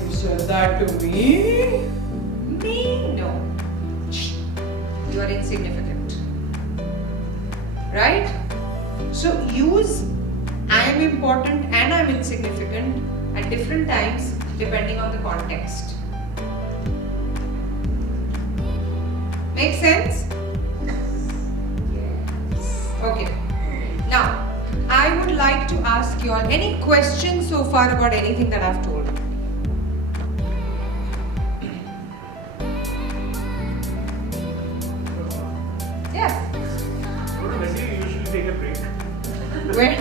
You said that to me? Me? No. You are insignificant. Right? So use I am important and I am insignificant at different times depending on the context. Make sense? Yes. Okay. Now, I would like to ask you all any questions so far about anything that I've told. Yes. When do you usually take a break? Where?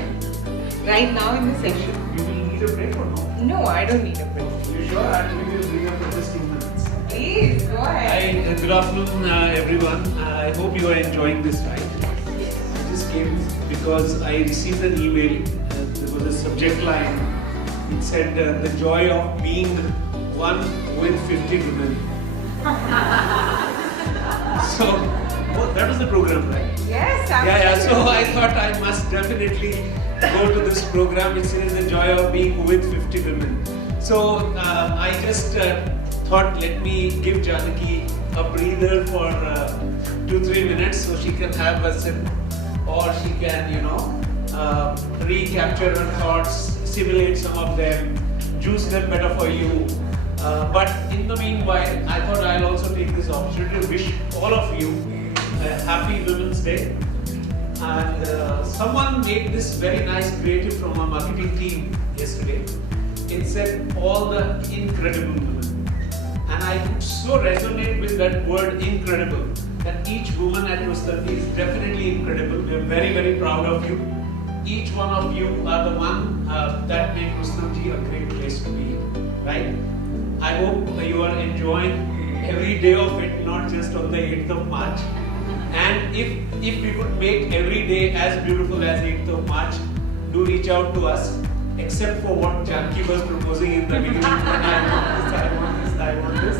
Right now in the session? You will need a break or no? No, I don't need a break. You sure? I'll give you a break after 15 minutes. Please, go ahead. Hi, good afternoon everyone. I hope you are enjoying this ride. I just came because I received an email. There was a subject line. It said the joy of being one with 50 women. So, that was the program, right? Yes, Yeah. So I thought I must definitely go to this program. It says the joy of being with 50 women. So I just thought let me give Janki a breather for 2-3 minutes so she can have a sip, or she can, recapture her thoughts, simulate some of them, juice them better for you. But in the meanwhile, I thought I'll also take this opportunity to wish all of you a happy Women's Day. And someone made this very nice creative from our marketing team yesterday. It said all the incredible women. And I could so resonate with that word incredible, that each woman at Rustam is definitely incredible. We are very, very proud of you. Each one of you are the one that make Rustam ji a great place to be, right? I hope you are enjoying every day of it, not just on the 8th of March. And if we could make every day as beautiful as 8th of March, do reach out to us, except for what Janki was proposing in the beginning. I want this.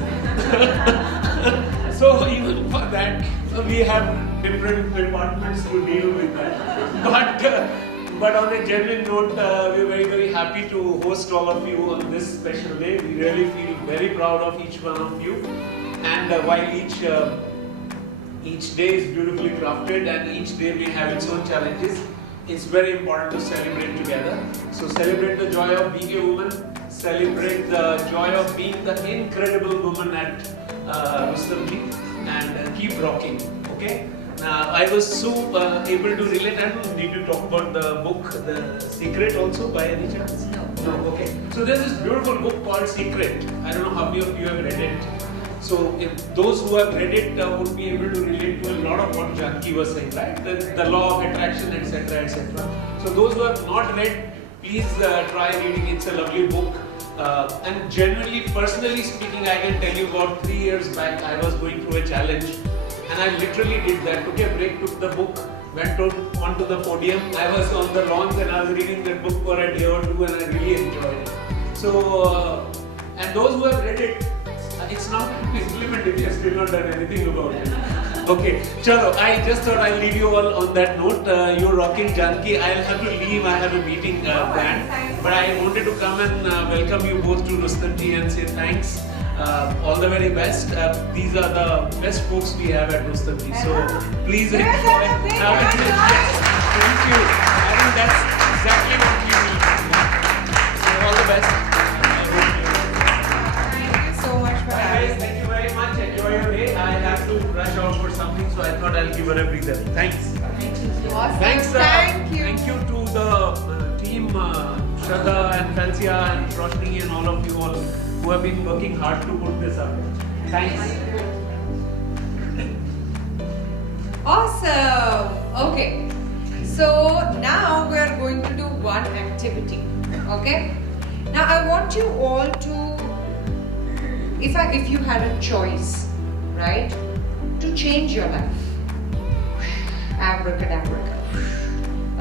So even for that, we have different departments to deal with that. But on a genuine note, we're very, very happy to host all of you on this special day. We really feel very proud of each one of you. And while each day is beautifully crafted and each day may have its own challenges, it's very important to celebrate together. So celebrate the joy of being a woman, celebrate the joy of being the incredible woman at Rustam ji, and keep rocking, okay? Now, I was so able to relate. I don't need to talk about the book, The Secret, also by any chance? No, okay. So there's this beautiful book called Secret. I don't know how many of you have read it. So if those who have read it would be able to relate to a lot of what Janki was saying, right? The law of attraction, etc., etc. So those who have not read, please try reading. It's a lovely book. And generally, personally speaking, I can tell you about 3 years back, I was going through a challenge. And I literally did that. Took a break, took the book, went onto the podium. I was on the lawns and I was reading that book for a day or two, and I really enjoyed it. So, and those who have read it, it's not implemented. We have still not done anything about it. Okay, chalo. I just thought I'll leave you all on that note. You're rocking, Janki. I'll have to leave. I have a meeting planned. But I wanted to come and welcome you both to Rustam ji and say thanks. All the very best. These are the best folks we have at Rustam ji. So please enjoy. Thank you. I think that's exactly what you need. So all the best. Thank you so much for having me. Thank you very much. Enjoy your day. I have to rush out for something, so I thought I'll give her a breather. Thanks. Awesome. Thanks. Thank you. Thank you to the team, Shraddha and Fansia and Roshni and all of you all who have been working hard to put this up. Thanks. Awesome. Okay. So now we are going to do one activity. Okay. Now I want you all to, if you had a choice, right, to change your life. Abracadabra.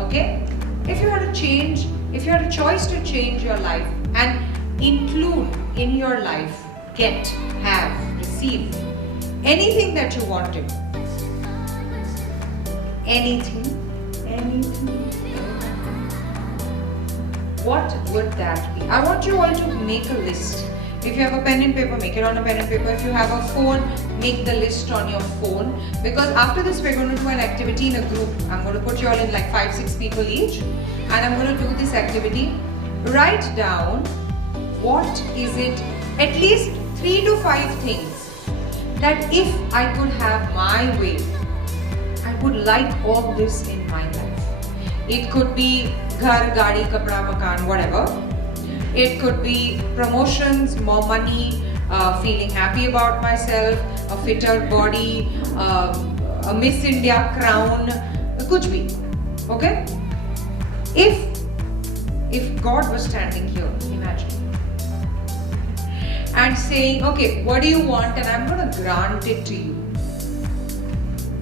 Okay. If you had a choice to change your life and include in your life, get, have, receive anything that you wanted. Anything. What would that be? I want you all to make a list. If you have a pen and paper, make it on a pen and paper. If you have a phone, make the list on your phone. Because after this, we're going to do an activity in a group. I'm going to put you all in like 5-6 people each. And I'm going to do this activity. Write down what is it, at least 3 to 5 things that if I could have my way, I would like all this in my life. It could be ghar, gaadi, kapda, makan, whatever. It could be promotions, more money, feeling happy about myself, a fitter body, a Miss India crown, kuch bhi. Okay? If God was standing here, imagine, and saying, okay, what do you want, and I'm going to grant it to you.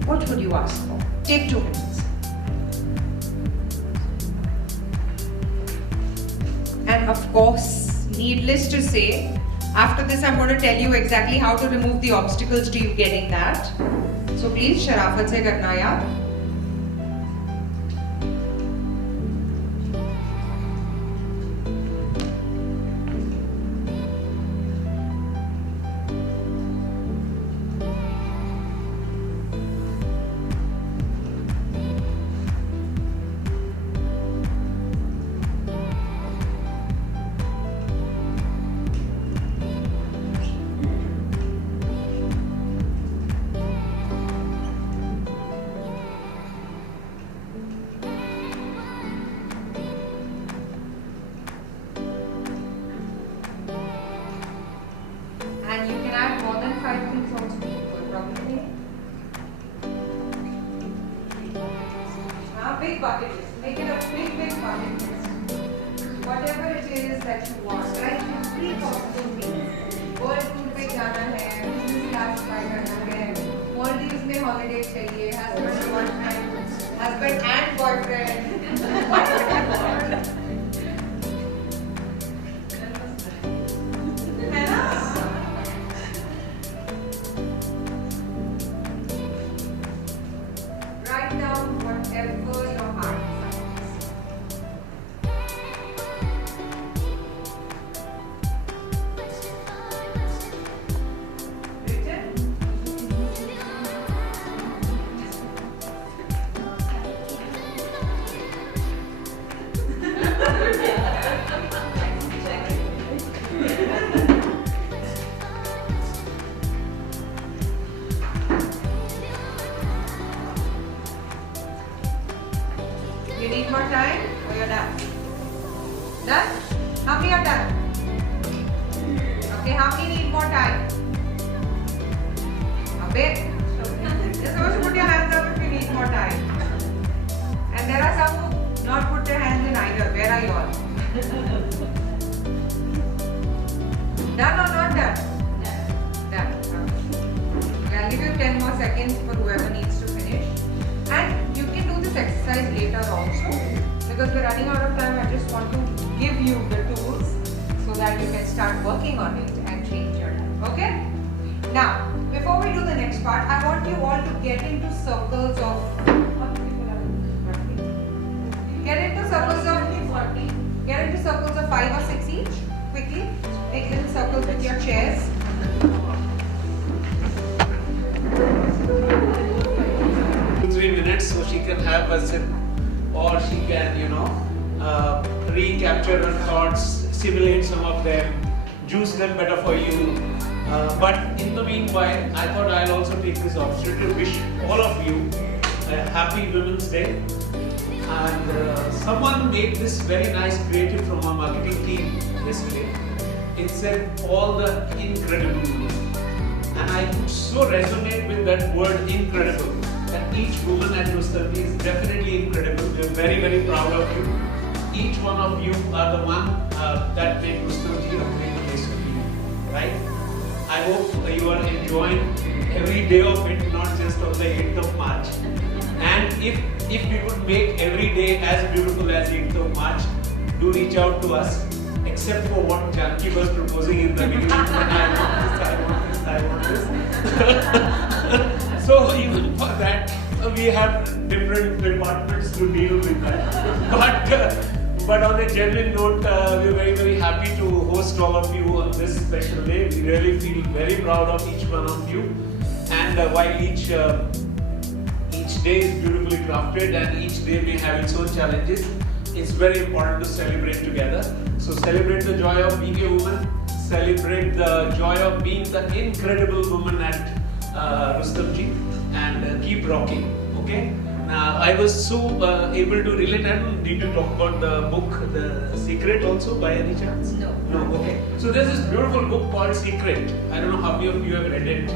What would you ask for? Take 2 minutes. And of course, needless to say, after this I'm going to tell you exactly how to remove the obstacles to you getting that. So please, sharafat se karna yaar. big bucket list. Make it a big bucket list. Whatever it is that you want, right? Three possible things. World tour पे जाना है, business class fly करना है, Maldives में holiday चाहिए, husband and boyfriend. है ना? Write down whatever your heart desires. Written? You need more time or you're done? Done? How many are done? Okay, how many need more time? A bit. You're supposed to put your hands up if you need more time. And there are some who not put their hands in either. Where are you all? Done or not done? Done. Okay, I'll give you 10 more seconds for whoever needs to finish. And you can do this exercise later also, because we're running out of time. I just want to give you the tools so that you can start working on it and change your life. Okay? Now, before we do the next part, I want you all to get into circles of. Get into circles of 40. Get into circles of 5 or 6 each. Quickly, make little circles with your chairs. 2-3 minutes so she can have a sip, or she can, recapture her thoughts, simulate some of them, juice them better for you. But in the meanwhile, I thought I'll also take this opportunity to wish all of you a happy Women's Day. And someone made this very nice creative from our marketing team yesterday. It said all the incredible women. And I could so resonate with that word incredible. That each woman at Rustamji is definitely incredible. We are very, very proud of you. Each one of you are the one that make Rustamji a great place to be. Right? I hope you are enjoying every day of it, not just on the 8th of March. And if we could make every day as beautiful as 8th of March, do reach out to us. Except for what Janki was proposing in the beginning. I want this. So even for that, we have different departments to deal with that. But on a genuine note, we're very, very happy to host all of you on this special day. We really feel very proud of each one of you. And while each day is beautifully crafted and each day may have its own challenges, it's very important to celebrate together. So celebrate the joy of being a woman, celebrate the joy of being the incredible woman at Rustamji, and keep rocking. Okay? Now I was so able to relate. I don't need to talk about the book, The Secret, also by any chance? No. No. Okay. So there's this beautiful book called Secret. I don't know how many of you have read it.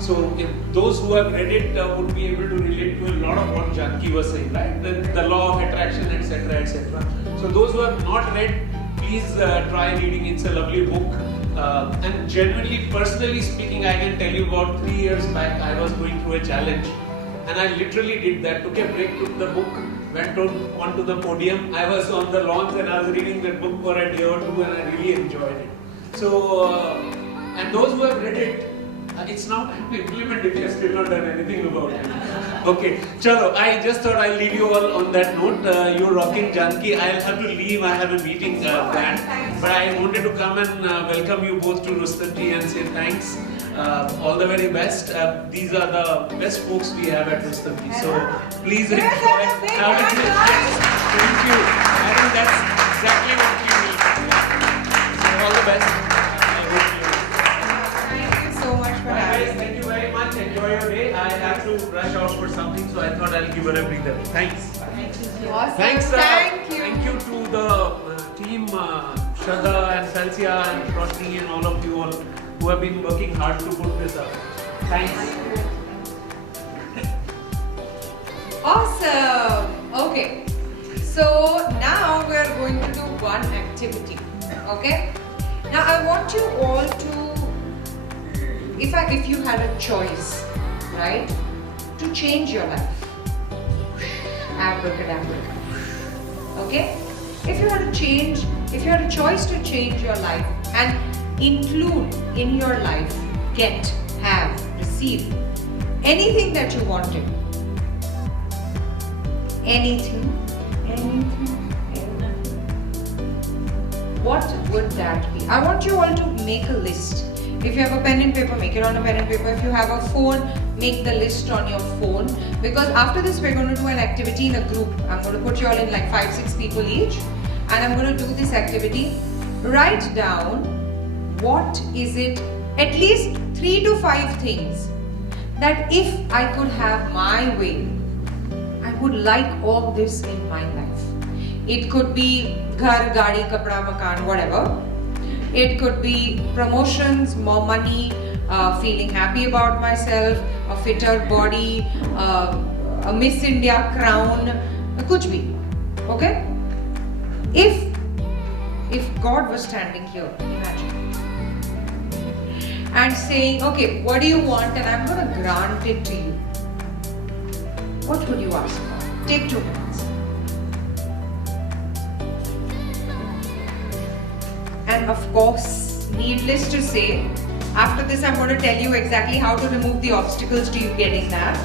So if those who have read it would be able to relate to a lot of what Janki was saying, right? The law of attraction, etc., etc. So those who have not read, please try reading. It's a lovely book. And genuinely, personally speaking, I can tell you about 3 years back, I was going through a challenge. And I literally did that. Took a break, took the book, went onto the podium. I was on the launch and I was reading that book for a day or two, and I really enjoyed it. So, and those who have read it, it's now time to implement it. We have still not done anything about it. Okay, chalo. I just thought I'll leave you all on that note. You're rocking, Janki. I'll have to leave. I have a meeting planned. But I wanted to come and welcome you both to Rustamji and say thanks. All the very best. These are the best folks we have at Rustamji. So please enjoy. Thank you. I think that's exactly what you need. So all the best. Thank you very much. Enjoy your day. I have to rush out for something, so I thought I'll give her a breather. Thanks. Awesome. Thanks. Thank you. Thank you to the team, Shraddha and Salsia and Roshni and all of you all who have been working hard to put this up. Thanks. Awesome. Okay. Okay. So now we are going to do one activity. Okay. Now I want you all to, if you had a choice, right, to change your life. Abracadabra. Okay. If you had a choice to change your life and include in your life, get, have, receive anything that you wanted. Anything. What would that be? I want you all to make a list. If you have a pen and paper, make it on a pen and paper. If you have a phone, make the list on your phone. Because after this, we're going to do an activity in a group. I'm going to put you all in like 5-6 people each. And I'm going to do this activity. Write down what is it, at least 3 to 5 things that if I could have my way, I would like all this in my life. It could be ghar, gaadi, kapda, makan, whatever. It could be promotions, more money, feeling happy about myself, a fitter body, a Miss India crown, kuch bhi. Okay? If God was standing here, imagine, and saying, okay, what do you want, and I'm going to grant it to you, what would you ask for? Take 2 minutes. And of course, needless to say, after this I'm going to tell you exactly how to remove the obstacles to you getting that.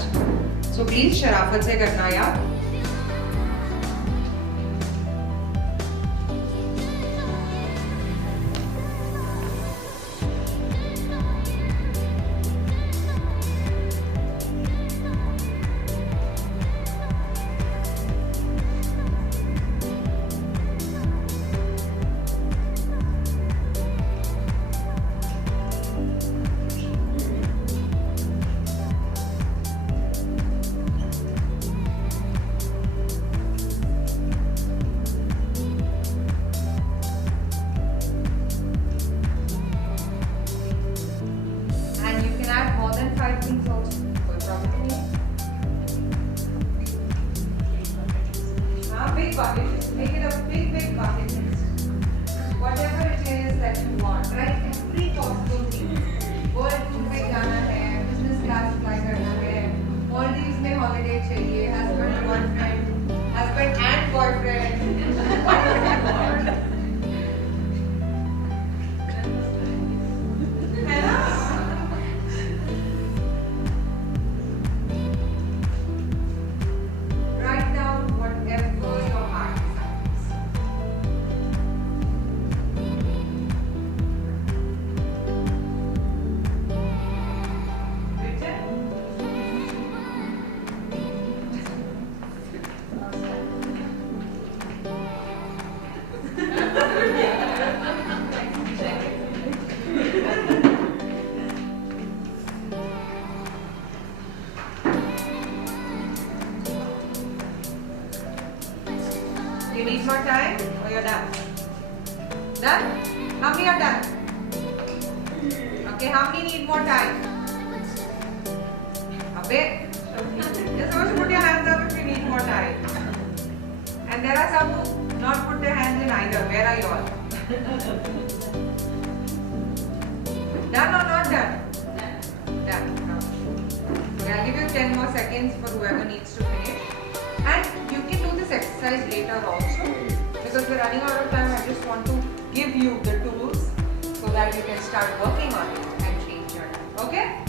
So please, sharafat se karna yaar. Big bucket list. Make it a big bucket list. Whatever it is that you want, write every possible thing. World tour में जाना है, business class fly करना है, Maldives में holiday चाहिए, husband and boyfriend. Whatever you want. है ना? Write down whatever your heart desires. You need more time or you're done? Done? How many are done? Okay, how many need more time? A bit. You're supposed to put your hands up if you need more time. And there are some who not put their hands in either. Where are you all? Done or not done? Done. Okay, I'll give you 10 more seconds for whoever needs to finish. And you can do this exercise later also, because we're running out of time. I just want to give you the tools so that you can start working on it and change your life. Okay?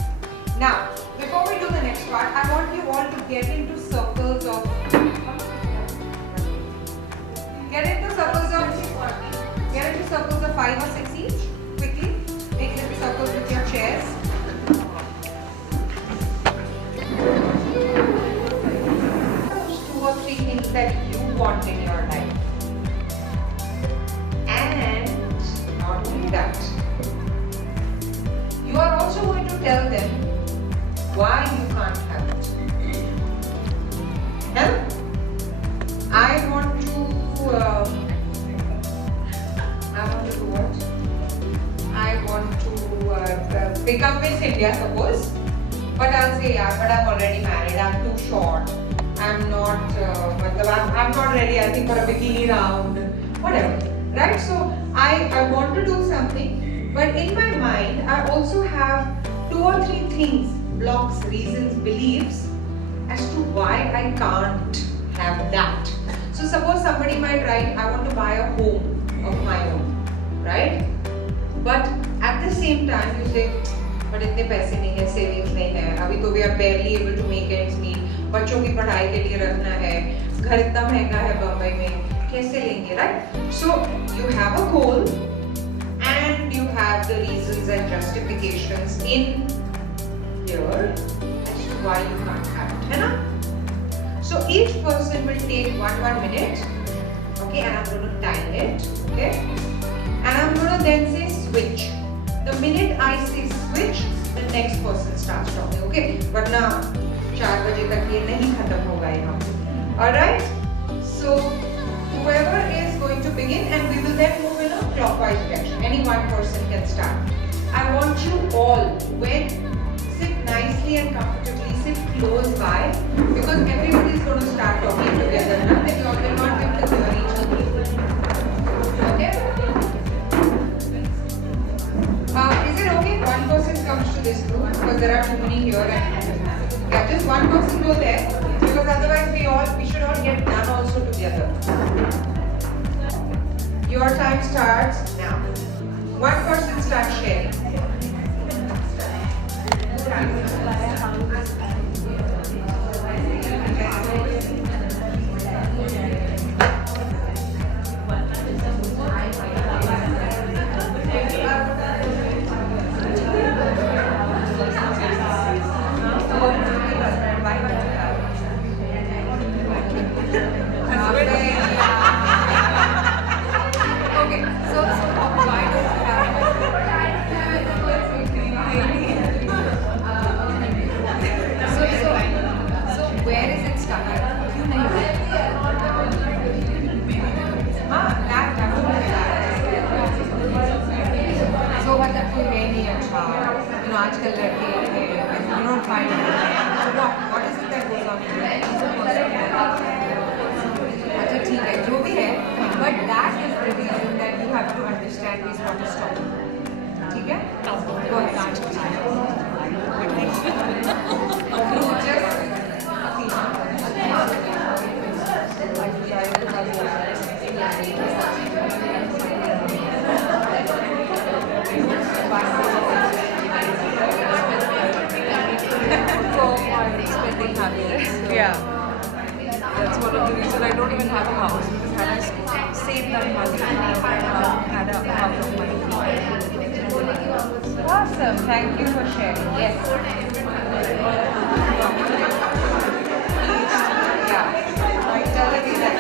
Now, before we do the next part, I want you all to get into circles of 5 or 6 each. Quickly, make little circles with your chairs. Things that you want in your life, and not only that, you are also going to tell them why you can't have it. Help? I want to do what? I want to become Miss India, suppose, but I'll say, yeah, but I'm already married, I'm too short, I'm not not, I'm not ready, I think, for a bikini round, whatever, right? So I want to do something, but in my mind, I also have 2 or 3 things, blocks, reasons, beliefs as to why I can't have that. So suppose somebody might write, I want to buy a home of my own, right? But at the same time, you say, but इतने पैसे नहीं है, savings नहीं है, अभी तो we are barely able to make ends meet, बच्चों की पढ़ाई के लिए रखना है, घर इतना महंगा है बम्बई में, कैसे लेंगे, right? So you have a goal and you have the reasons and justifications in here as to why you can't have it, है ना? So each person will take 1 minute, okay, and I'm going to time it, okay, and I'm going to then say switch. The minute I say switch, the next person starts talking, okay? वरना 4 बजे तक ये नहीं खत्म होगा यहाँ पे. All right? So whoever is going to begin, and we will then move in a clockwise direction. Any one person can start. I want you all, when sit nicely and comfortably, sit close by, because everybody is going to start talking together. Now then you all will not be able to hear each other. Okay? Is it okay if one person comes to this group, because there are too many here, and yeah, just one person go there, because otherwise we should all get done also together. Your time starts now. One person starts sharing. आजकल लड़के you don't find it. What is it that goes on in your अच्छा ठीक है जो भी है, but that is the reason that you have to understand is what is talking. ठीक है? Go ahead. Yeah. That's one of the reasons I don't even have a house, because had I saved that money, I would have had a house of my own. Awesome. Thank you for sharing. Yes. Yeah. I tell you that.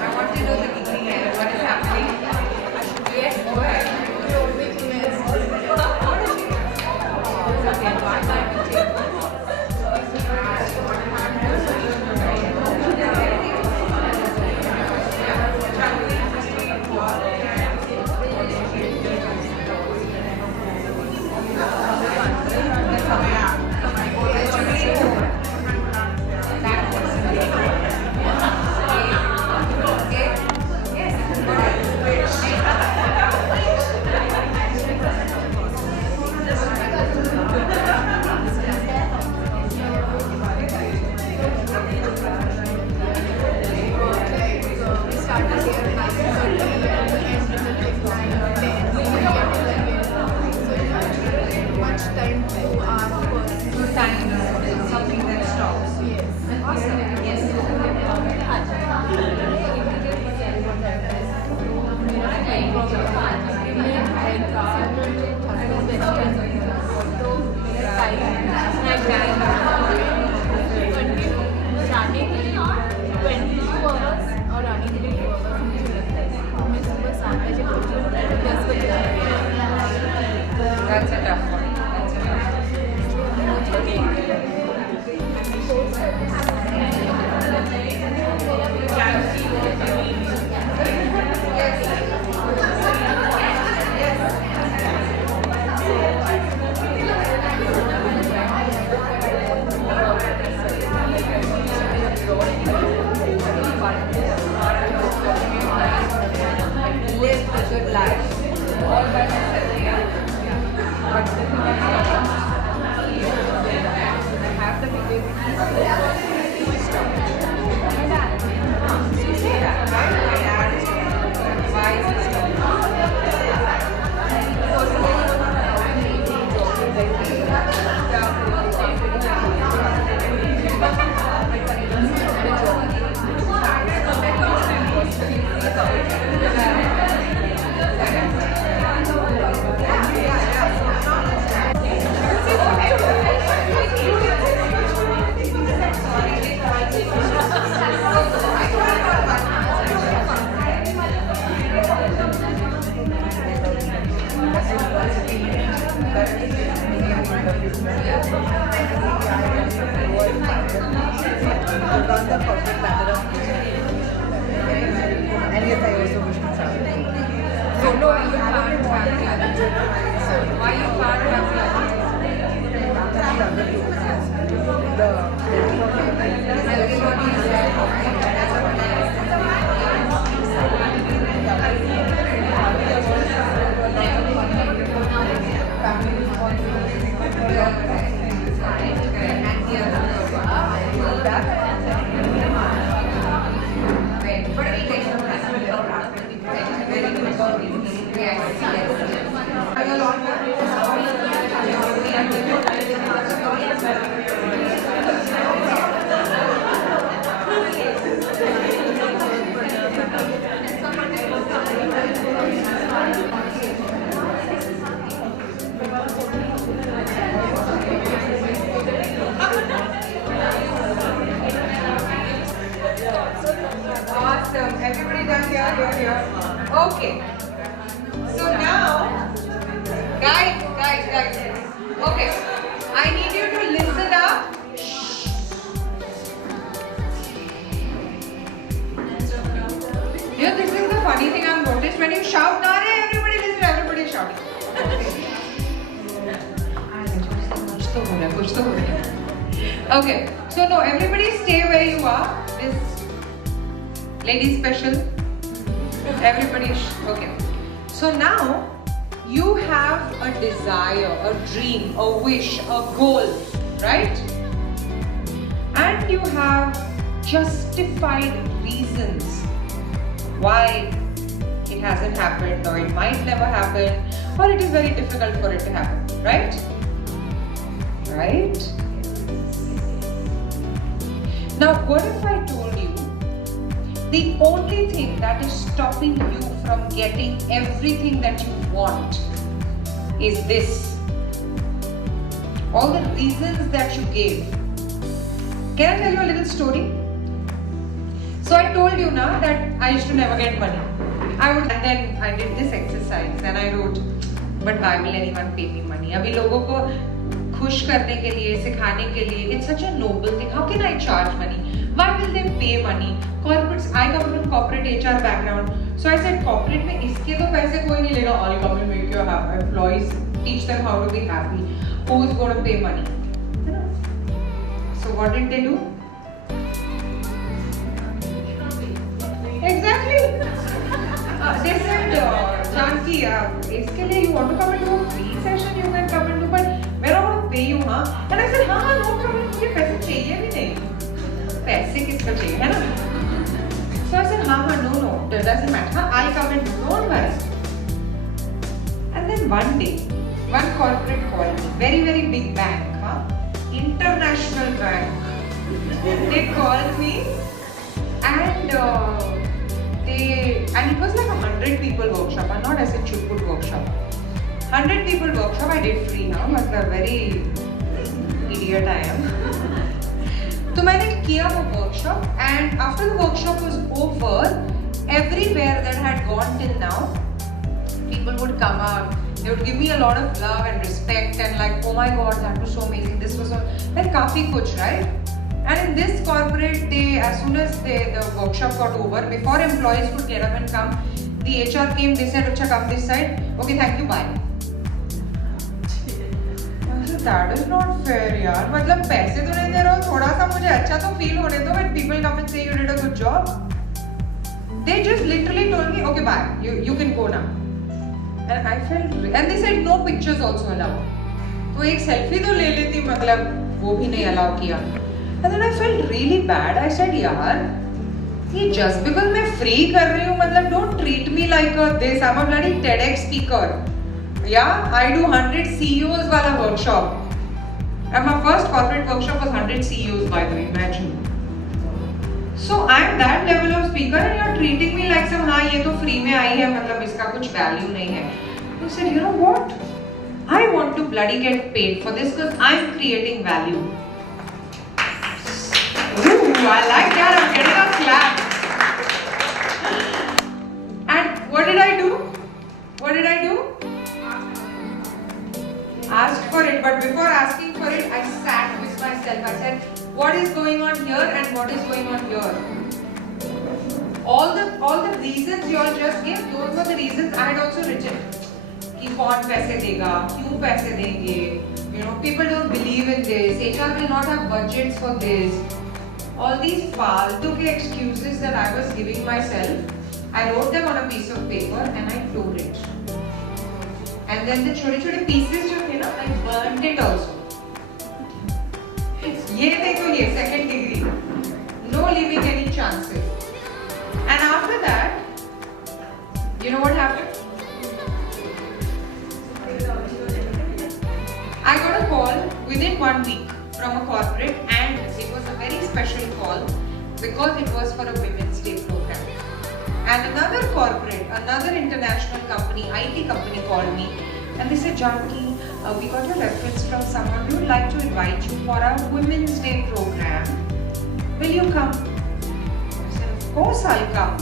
I want to know the beginning and what is happening. Yes, go ahead. That's a tough one. That's a tough one. And yes, I also wish to travel. So no, you can't have the other. Why you can't have the other? Awesome. Everybody done here. Okay. So now, guys. Okay. I need you to listen up. This is the funny thing I've noticed. When you shout, "Nare," everybody listen. Everybody is shouting. Okay. So no, everybody stay where you are. This lady special. Everybody. Okay. So now you have a desire, a dream, a wish, a goal, right? And you have justified reasons why it hasn't happened, or it might never happen, or it is very difficult for it to happen, right? Right? Now, what if I told you the only thing that is stopping you from getting everything that you want is this? All the reasons that you gave. Can I tell you a little story? So I told you now that I used to never get money. And then I did this exercise and I wrote, but why will anyone pay me money? अभी लोगों को खुश करने के लिए, सिखाने के लिए, it's such a noble thing. How can I charge money? Why will they pay money? Corporates, I come from corporate HR background. So I said corporate में इसके तो पैसे कोई नहीं लेगा. I'll come and make your employees, teach them how to be happy. Who's going to pay money? So what did they do? Exactly. They said, Janki, इसके लिए you want to come and do a free session, you can come and do, but we're not going to pay you, huh? And I said, हाँ, no problem, मुझे पैसे चाहिए भी नहीं. पैसे किसको चाहिए, है ना? So I said, हाँ, no, that doesn't matter. हाँ, I'll come and do, don't worry. And then one day, one corporate called me, very, very big bank, huh? International bank. They called me and it was like 100 people workshop, and not as a chutput workshop. 100 people workshop I did free now, मतलब very idiot I am. तो मैंने किया वो workshop, and after the workshop was over, everywhere that had gone till now, people would come up, they would give me a lot of love and respect and like, oh my god, that was so amazing, this was so, like काफी कुछ, right? And in this corporate, as soon as the workshop got over, before employees could get up and come, the HR came, they said, "Acha, come this side. Okay, thank you, bye." I said, that is not fair, yaar. मतलब पैसे तो नहीं दे रहे हो, थोड़ा सा मुझे अच्छा तो feel होने दो when people come and say you did a good job. They just literally told me, "Okay, bye. You can go now." And I felt, and they said no pictures also allowed. तो एक selfie तो ले लेती, मतलब वो भी नहीं allow किया. And then I felt really bad. I said, yaar, ये just because मैं free कर रही हूँ, मतलब don't treat me like this. I'm a bloody TEDx speaker. Yeah, I do 100 CEOs वाला workshop. And my first corporate workshop was 100 CEOs, by the way, imagine. So I'm that level of speaker and you're treating me like some, हाँ ये तो free में आई है, मतलब इसका कुछ value नहीं है. I said, you know what? I want to bloody get paid for this because I'm creating value. Ooh, I like that. I'm getting a clap. And what did I do? What did I do? Asked for it, but before asking for it, I sat with myself. I said, what is going on here and what is going on here? All the reasons you all just gave, those were the reasons I had also written. कि कौन पैसे देगा, क्यों पैसे देंगे? You know, people don't believe in this. HR will not have budgets for this. All these फालतू के excuses that I was giving myself, I wrote them on a piece of paper and I tore it. And then the छोटे-छोटे pieces जो थे ना, I burned it also. ये देखो ये second degree, no leaving any chances. And after that, you know what happened? I got a call within 1 week from a corporate, and it was a very special call because it was for a Women's Day program. And another corporate, another international company, IT company called me and they said, Janki, we got a reference from someone. We would like to invite you for our Women's Day program. Will you come? I said, of course I'll come.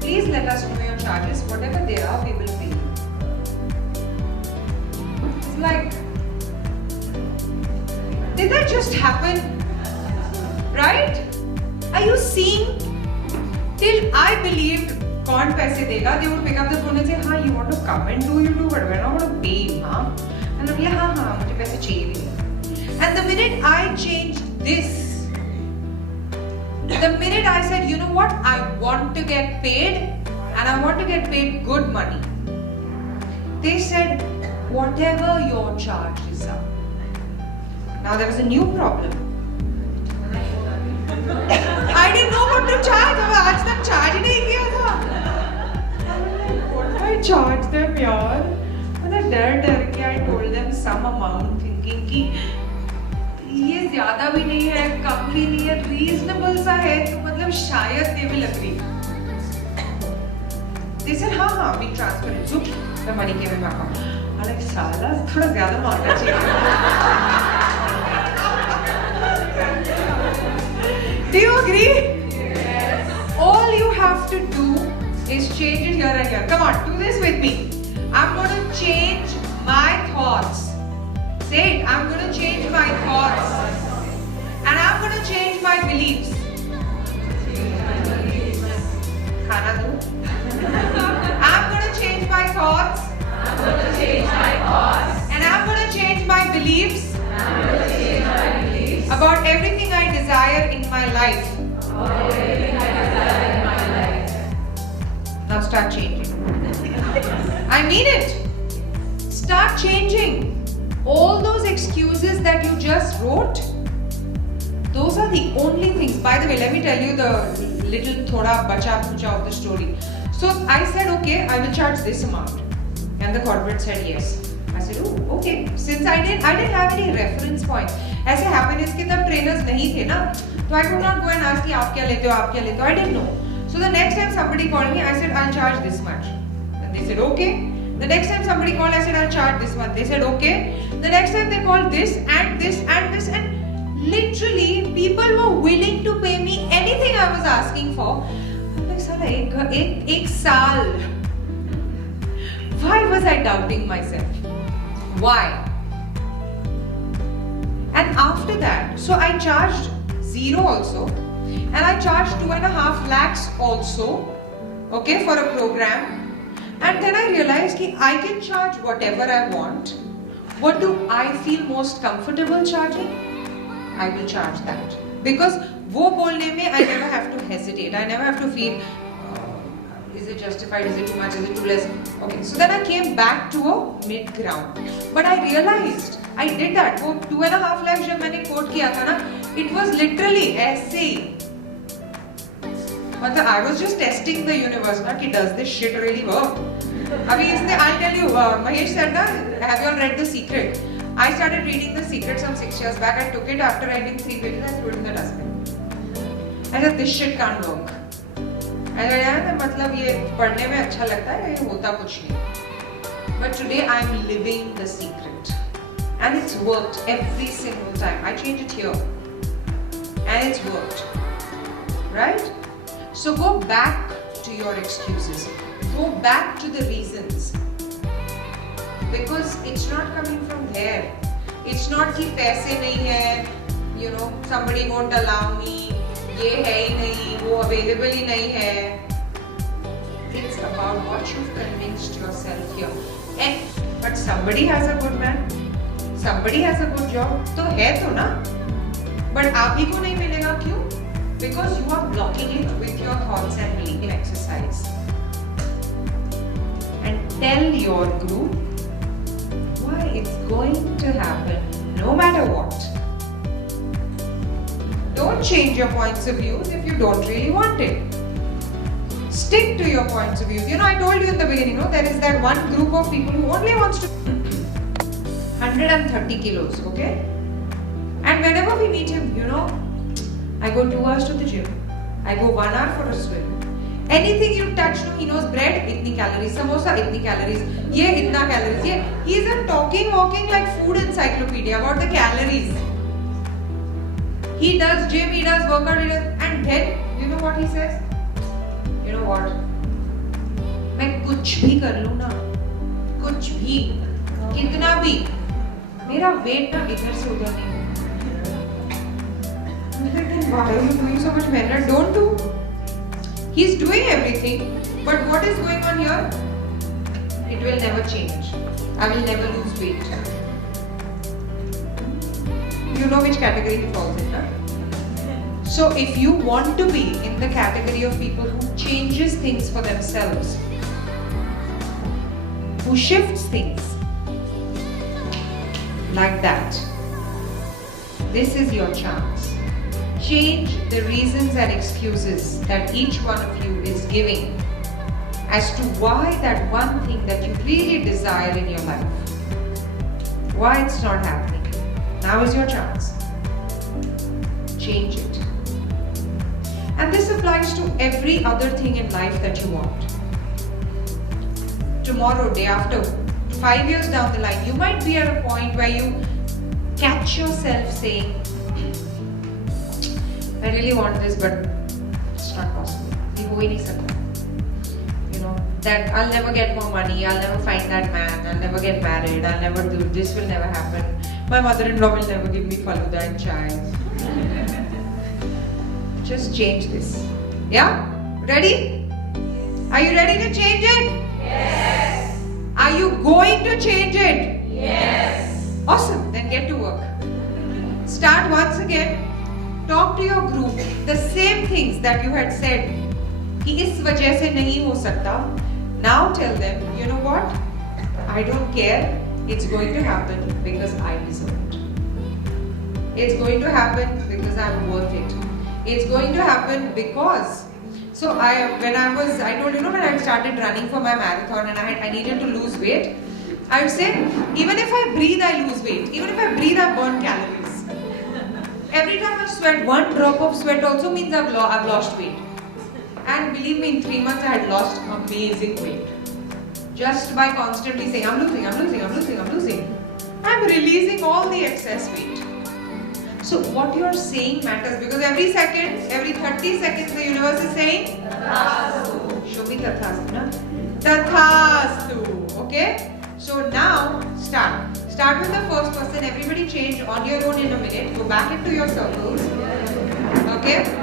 Please let us know your charges. Whatever they are, we will pay you. It's like, did that just happen? Right? Are you seeing? Till I believed कौन पैसे देगा, they would pick up the phone and say, हाँ, you want to come and do, you do, but we're not going to pay you, हाँ? And I'm like, हाँ, मुझे पैसे चाहिए भी नहीं. And the minute I changed this, the minute I said, you know what, I want to get paid and I want to get paid good money, they said, whatever your charges are. Now there was a new problem. I didn't know what to charge. आज तक charge ही नहीं किया था. What do I charge them, यार? मतलब डर के I told them some amount, thinking कि ये ज़्यादा भी नहीं है, कम भी नहीं है, reasonable सा है, तो मतलब शायद they will agree. They said हाँ, we transfer it. So the money came in my account. I'm like साला थोड़ा ज़्यादा मांगना चाहिए. Do you agree? Yes. All you have to do is change it here and here. Come on, do this with me. I'm going to change my thoughts. Say it. I'm going to change my thoughts. And I'm going to change my beliefs. Khana do. I'm going to change my thoughts. I'm going to change my thoughts. And I'm going to change my beliefs. I'm going to change my beliefs. About everything I desire in my life. About everything I desire in my life. Now start changing. I mean it. Start changing. All those excuses that you just wrote, those are the only things. By the way, let me tell you the little thoda bacha pucha of the story. So I said, okay, I will charge this amount. And the corporate said yes. I said, oh, okay. Since I didn't have any reference point. ऐसे happiness के तब trainers नहीं थे ना, तो I could not go and ask कि आप क्या लेते हो, I didn't know. So the next time somebody called me, I said, I'll charge this much. And they said, okay. The next time somebody called, I said, I'll charge this much. They said, okay. The next time they called this and this and this, and literally people were willing to pay me anything I was asking for. I'm like, साला एक साल. Why was I doubting myself? Why? And after that, so I charged 0 also, and I charged 2.5 lakhs also, okay, for a program. And then I realized that I can charge whatever I want. What do I feel most comfortable charging? I will charge that. Because wo bolne mein I never have to hesitate. I never have to feel, is it justified, is it too much, is it too less? Okay, so then I came back to a mid ground. But I realized I did that. वो 2.5 lakhs जब मैंने quote किया था ना, it was literally ऐसे ही. मतलब I was just testing the universe ना कि does this shit really work? अभी इसने I'll tell you, Mahesh said ना, have you all read The Secret? I started reading The Secret some 6 years back. I took it after writing 3 pages. I threw it in the dustbin. I said this shit can't work. I said यार मतलब ये पढ़ने में अच्छा लगता है, ये होता कुछ नहीं. But today I'm living The Secret, and it's worked every single time. I change it here, and it's worked, right? So go back to your excuses. Go back to the reasons, because it's not coming from there. It's not कि पैसे नहीं है, you know, somebody won't allow me, ये है ही नहीं, वो available ही नहीं है. It's about what you've convinced yourself here. But somebody has a good man, somebody has a good job, तो है तो ना. But आप ही को नहीं मिलेगा क्यों? Because you are blocking it with your thoughts and legal exercise. And tell your group why it's going to happen, no matter what. Don't change your points of view if you don't really want it. Stick to your points of view. You know, I told you in the beginning, no, there is that one group of people who only wants to 130 kilos, okay? And whenever we meet him, you know, I go 2 hours to the gym. I go 1 hour for a swim. Anything you touch, no, he knows bread, itni calories, samosa, itni calories, ye itna calories, ye. He is a walking like food encyclopedia about the calories. He does gym, he does workout, he does, and then, you know what he says? You know what? मैं कुछ भी कर लूँ ना, कुछ भी, कितना भी, मेरा weight ना इधर से उधर नहीं होगा. Then why are you doing so much better? Don't do. He's doing everything, but what is going on here? It will never change. I will never lose weight. You know which category he falls in, huh? So if you want to be in the category of people who changes things for themselves, who shifts things like that, this is your chance. Change the reasons and excuses that each one of you is giving as to why that one thing that you really desire in your life, why it's not happening. Now is your chance. Change it. And this applies to every other thing in life that you want. Tomorrow, day after, 5 years down the line, you might be at a point where you catch yourself saying, I really want this, but it's not possible. ये हो ही नहीं सकता. You know, that I'll never get more money, I'll never find that man, I'll never get married, I'll never do this, will never happen. My mother-in-law will never give me faluda and chai. Just change this. Yeah? Ready? Are you ready to change it? Yes. Are you going to change it? Yes. Awesome. Then get to work. Start once again. Talk to your group. The same things that you had said. कि इस वजह से नहीं हो सकता. Now tell them, you know what? I don't care. It's going to happen because I deserve it. It's going to happen because I'm worth it. It's going to happen because. So when I told you know when I started running for my marathon and I needed to lose weight, I would say even if I breathe I lose weight. Even if I breathe I burn calories. Every time I sweat, one drop of sweat also means I've lost weight. And believe me, in 3 months I had lost amazing weight. Just by constantly saying, I'm losing, I'm losing, I'm losing, I'm losing. I'm releasing all the excess weight. So what you're saying matters because every second, every 30 seconds the universe is saying, Tathastu. Show me Tathastu, na? Tathastu. Okay? So now, start. Start with the first person. Everybody change on your own in a minute. Go back into your circles. Okay?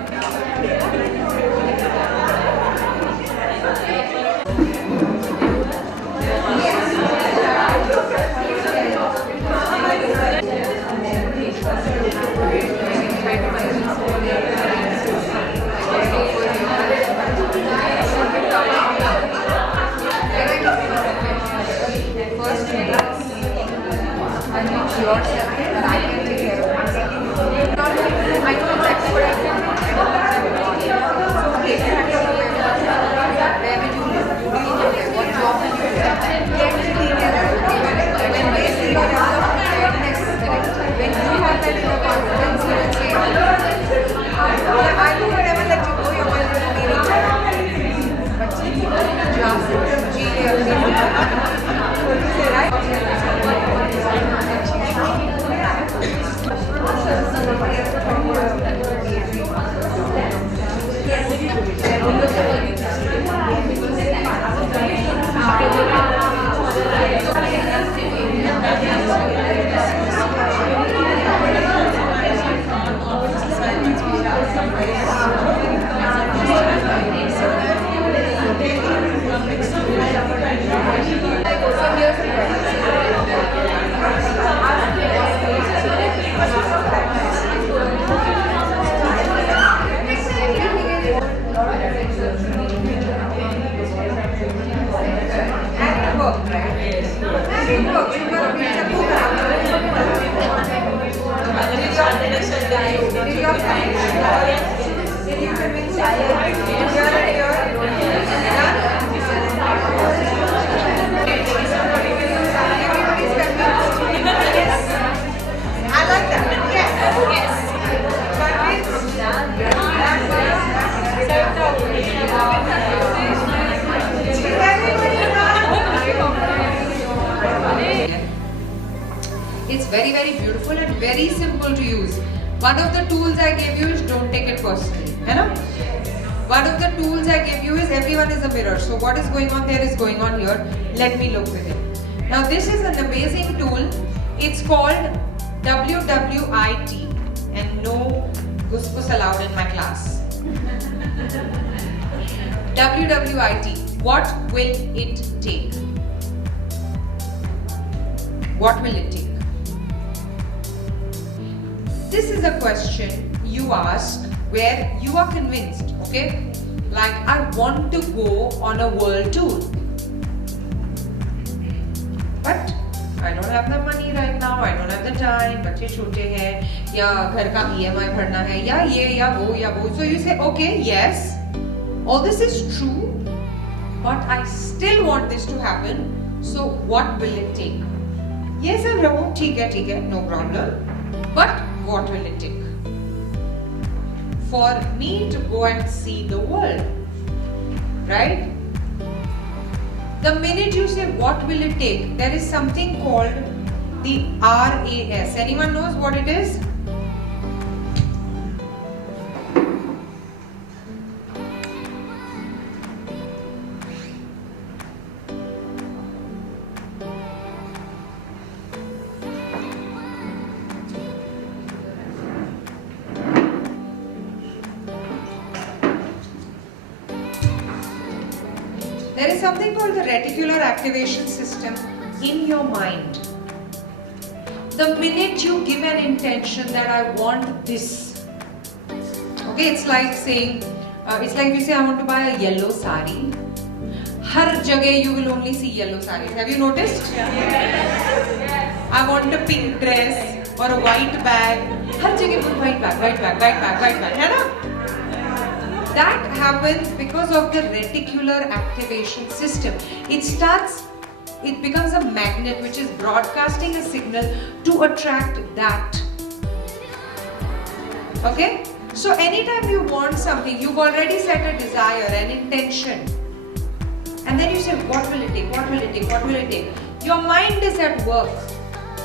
Yourself. that I can take care of myself. Not that I know exactly what I want. I know exactly what I want. So okay, you have to know where will you live? You really know where. What job will you do? Get the details. When they see your level of preparedness, when you have that inner confidence, you will say, I will never let you go. You're my little baby. But just ji It's very, very beautiful and very simple to use. One of the tools I gave you is don't take it personally. You know? One of the tools I gave you is everyone is a mirror. So what is going on there is going on here. Let me look with it. Now this is an amazing tool. It's called WWIT, and no guskus allowed in my class. WWIT. What will it take? What will it take? This is a question you ask where you are convinced, okay? Like, I want to go on a world tour, but I don't have the money right now, I don't have the time, बच्चे छोटे हैं, या घर का EMI भरना है, या ये या वो. So you say, okay, yes, all this is true, but I still want this to happen. So what will it take? Yes, I'm wrong. ठीक है, no problem. But what will it take for me to go and see the world? Right? The minute you say what will it take, there is something called the RAS. Anyone knows what it is? There is something called the reticular activation system in your mind. The minute you give an intention that I want this, okay, it's like saying, it's like you say I want to buy a yellow sari. Har jagah you will only see yellow saris. Have you noticed? Yes. I want a pink dress or a white bag. Har jagah put white bag. है ना? That happens because of the reticular activation system. It becomes a magnet which is broadcasting a signal to attract that. Okay? So anytime you want something, you've already set a desire, an intention. And then you say, what will it take? What will it take? What will it take? Your mind is at work.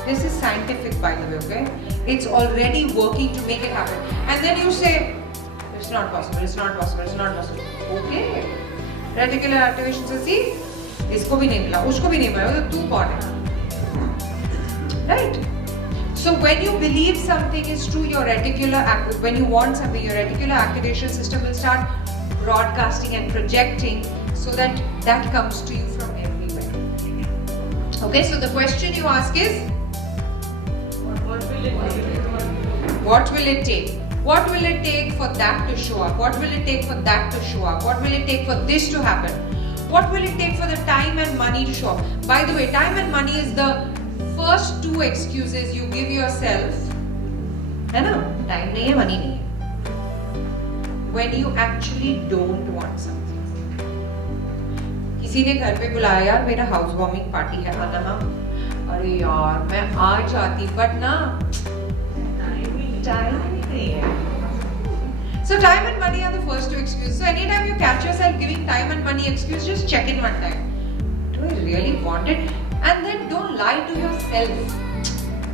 This is scientific, by the way, okay? It's already working to make it happen. And then you say, it's not possible, it's not possible, it's not possible. Okay. Reticular activation से see, इसको भी नहीं मिला, उसको भी नहीं मिला, तो तू कौन है? Right? So when you believe something is true, when you want something, your reticular activation system will start broadcasting and projecting so that comes to you from everywhere. Okay, so the question you ask is, What will it take? what will it take? What will it take for that to show up? What will it take for that to show up? What will it take for this to happen? What will it take for the time and money to show up? By the way, time and money is the first two excuses you give yourself, है ना, time नहीं है, money नहीं है. When you actually don't want something. किसी ने घर पे बुलाया, यार मेरा हाउस वार्मिंग पार्टी है, आना हाँ. अरे यार मैं आ जाती, बट ना टाइम नहीं है. So time and money are the first two excuses. So anytime you catch yourself giving time and money excuse, just check in one time. Do I really want it? And then don't lie to yourself.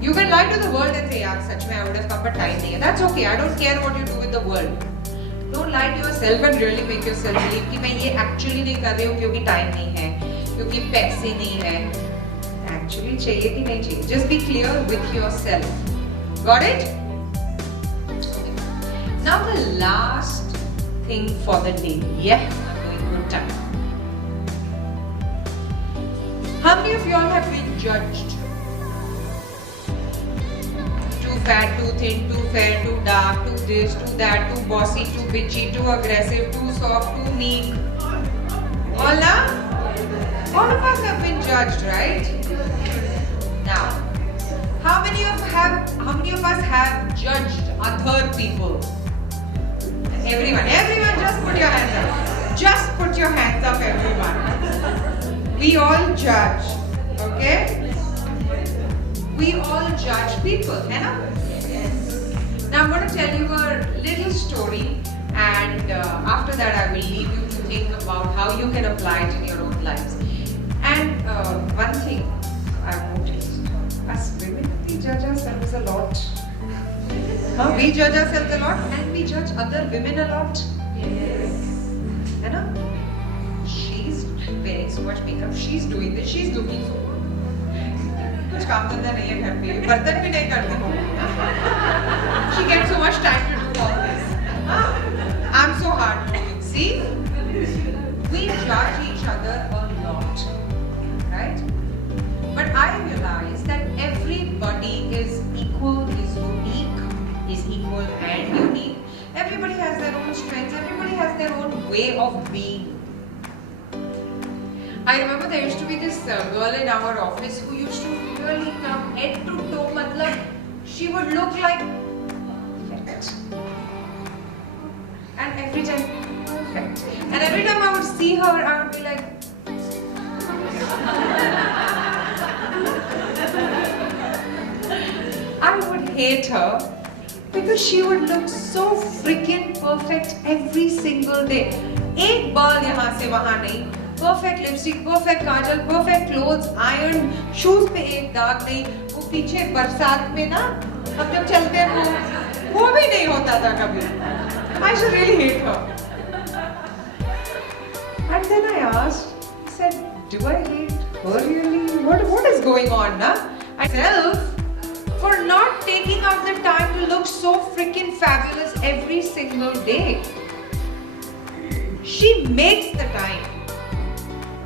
You can lie to the world and say, yaar, sach mein I would have come, but time nahi hai. That's okay. I don't care what you do with the world. Don't lie to yourself and really make yourself believe कि मैं ये actually नहीं कर रही हूँ क्योंकि time नहीं है, क्योंकि पैसे नहीं है. Actually चाहिए कि नहीं चाहिए. Just be clear with yourself. Got it? Now the last thing for the day. Yeah, I'm doing good time. How many of y'all have been judged? Too fat, too thin, too fair, too dark, too this, too that, too bossy, too bitchy, too aggressive, too soft, too meek. All now? All of us have been judged, right? Now, how many of us have judged other people? Everyone, just put your hands up. Just put your hands up, everyone. We all judge, okay? We all judge people, है ना? Now I'm going to tell you a little story, and after that I will leave you to think about how you can apply it in your own lives. And one thing I've noticed, us women, we judge ourselves a lot. We judge ourselves a lot, and we judge other women a lot. Yes. है ना? She's wearing so much makeup. She's doing this. She's looking so good. कुछ काम धंधा नहीं है घर पे. बर्तन भी नहीं करती हूँ. She gets so much time to do all this. I'm so hardworking. See? We judge each other a lot, right? But I realize that everybody is equal, is unique, is equal and unique. Everybody has their own strengths. Everybody has their own way of being. I remember there used to be this girl in our office who used to really come head to toe. Matlab, she would look like perfect. And every time, perfect. And every time I would see her, I would be like, I would hate her because she would look so freaking perfect every single day. एक बाल यहाँ से वहाँ नहीं. Perfect lipstick, perfect काजल, perfect clothes, iron, shoes पे एक दाग नहीं. वो पीछे बरसात में ना हम जब चलते हैं वो भी नहीं होता था कभी. I should really hate her. And then I asked, I said, do I hate her really? What is going on, na? Myself for not taking out the time to look so freaking fabulous every single day. She makes the time.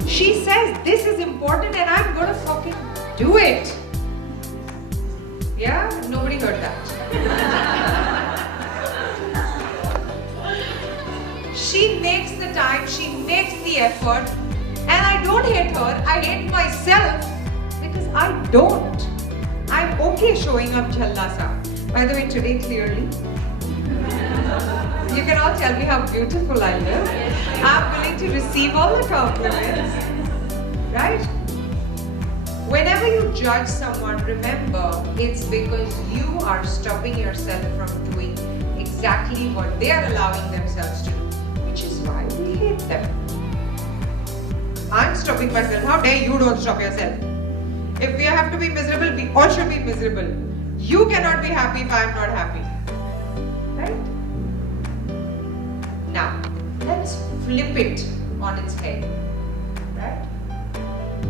She says this is important and I'm gonna fucking do it. Yeah? Nobody heard that. She makes the time, she makes the effort, and I don't hate her, I hate myself because I don't. I'm okay showing up jhalla sa. By the way, today clearly, you can all tell me how beautiful I look. I'm willing to receive all the compliments. Right? Whenever you judge someone, remember it's because you are stopping yourself from doing exactly what they are allowing themselves to do, which is why we hate them. I'm stopping myself. How dare you don't stop yourself? If we have to be miserable, we all should be miserable. You cannot be happy if I'm not happy. Right? Now, let's flip it on its head. Right?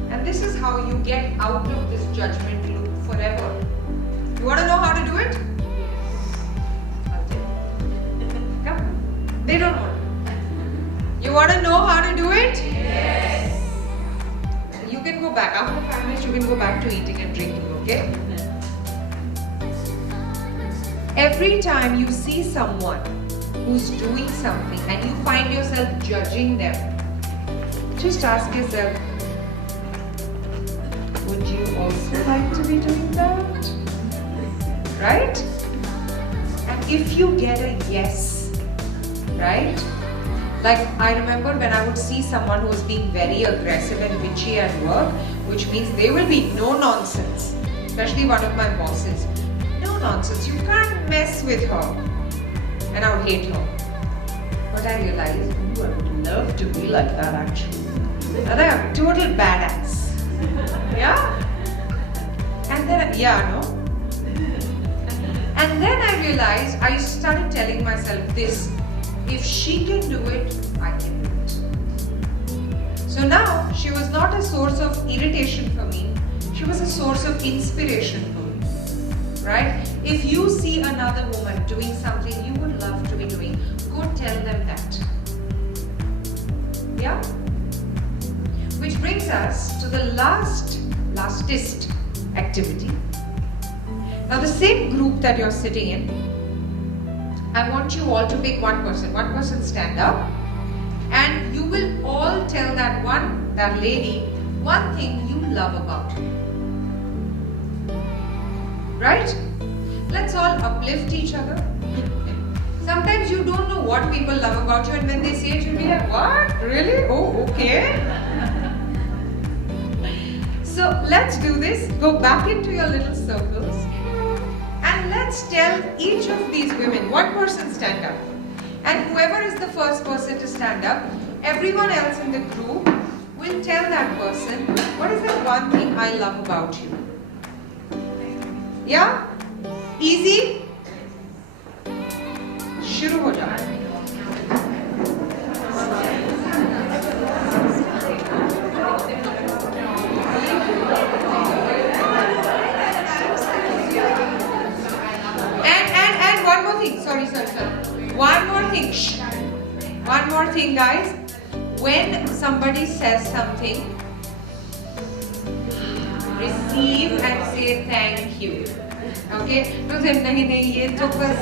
And this is how you get out of this judgment loop forever. You want to know how to do it? I'll tell you. Come. They don't want to. You want to know how to do it? Yes. You can go back. After 5 minutes, you can go back to eating and drinking, okay? Every time you see someone who's doing something and you find yourself judging them, just ask yourself, would would you also like to be doing that? Right? And if you get a yes, right? Like I remember when I would see someone who was being very aggressive and bitchy at work, which means there will be no nonsense, especially one of my bosses. No nonsense, you can't mess with her. And I would hate her. But I realized, ooh, I would love to be like that actually. And I'm a total badass. Yeah? And then, yeah, no? And then I realized, I started telling myself this, if she can do it, I can do it. So now, she was not a source of irritation for me, she was a source of inspiration for me. Right? If you see another woman doing something you would love to be doing, go tell them that. Yeah? Which brings us to the lastest activity. Now the same group that you're sitting in, I want you all to pick one person stand up, and you will all tell that lady, one thing you love about her. Right? Let's all uplift each other. Sometimes you don't know what people love about you, and when they say it, you'll be like, what? Really? Oh, okay. So let's do this. Go back into your little circles and let's tell each of these women, one person stand up. And whoever is the first person to stand up, everyone else in the group will tell that person, what is that one thing I love about you? Yeah? Easy? शुरू हो जाए. And one more thing. Sorry. One more thing. Shh. One more thing, guys. When somebody says something, receive and say thank you. Okay? तो फिर नहीं ये तो बस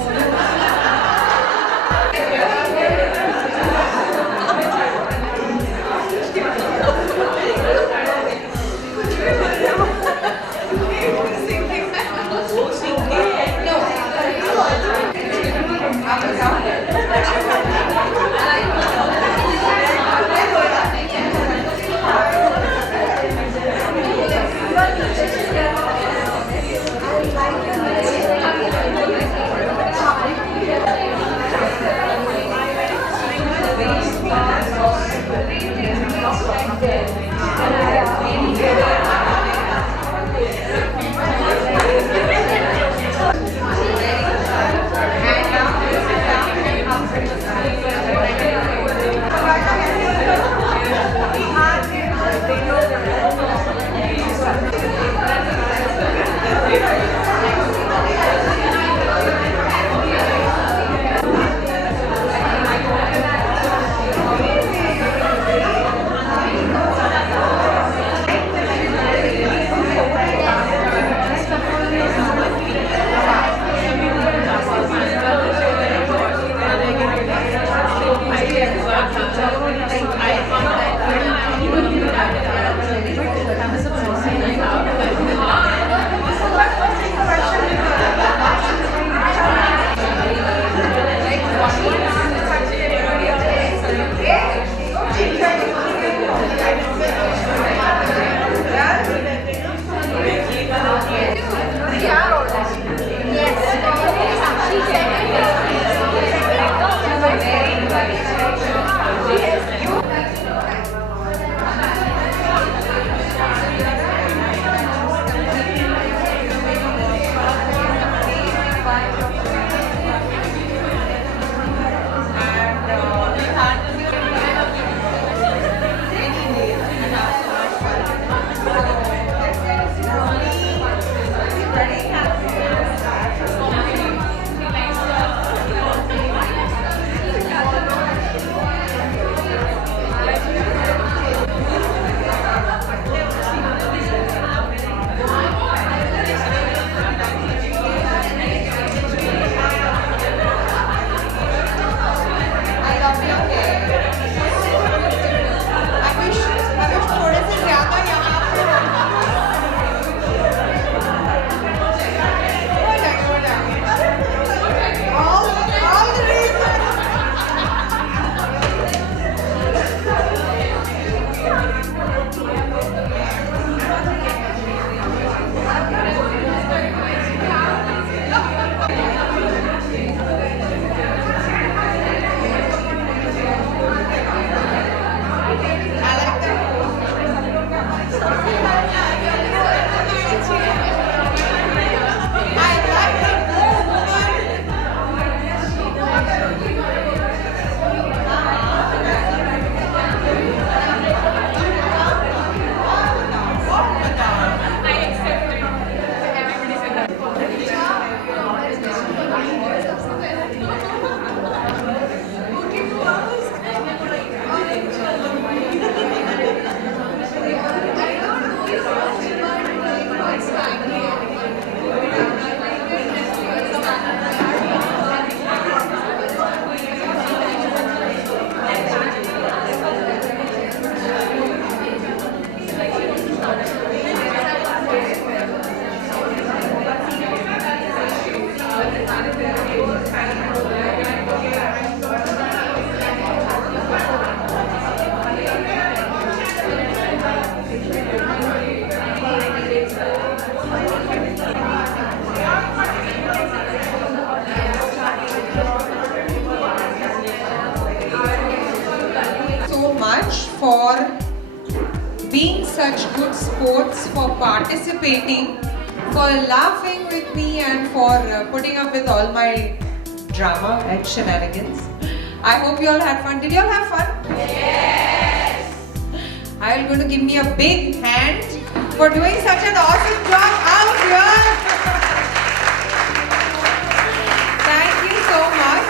So much for being such good sports, for participating, for laughing with me, and for putting up with all my drama and shenanigans. I hope you all had fun. Did you all have fun? Yes! Are you going to give me a big hand for doing such an awesome job out here? Thank you so much.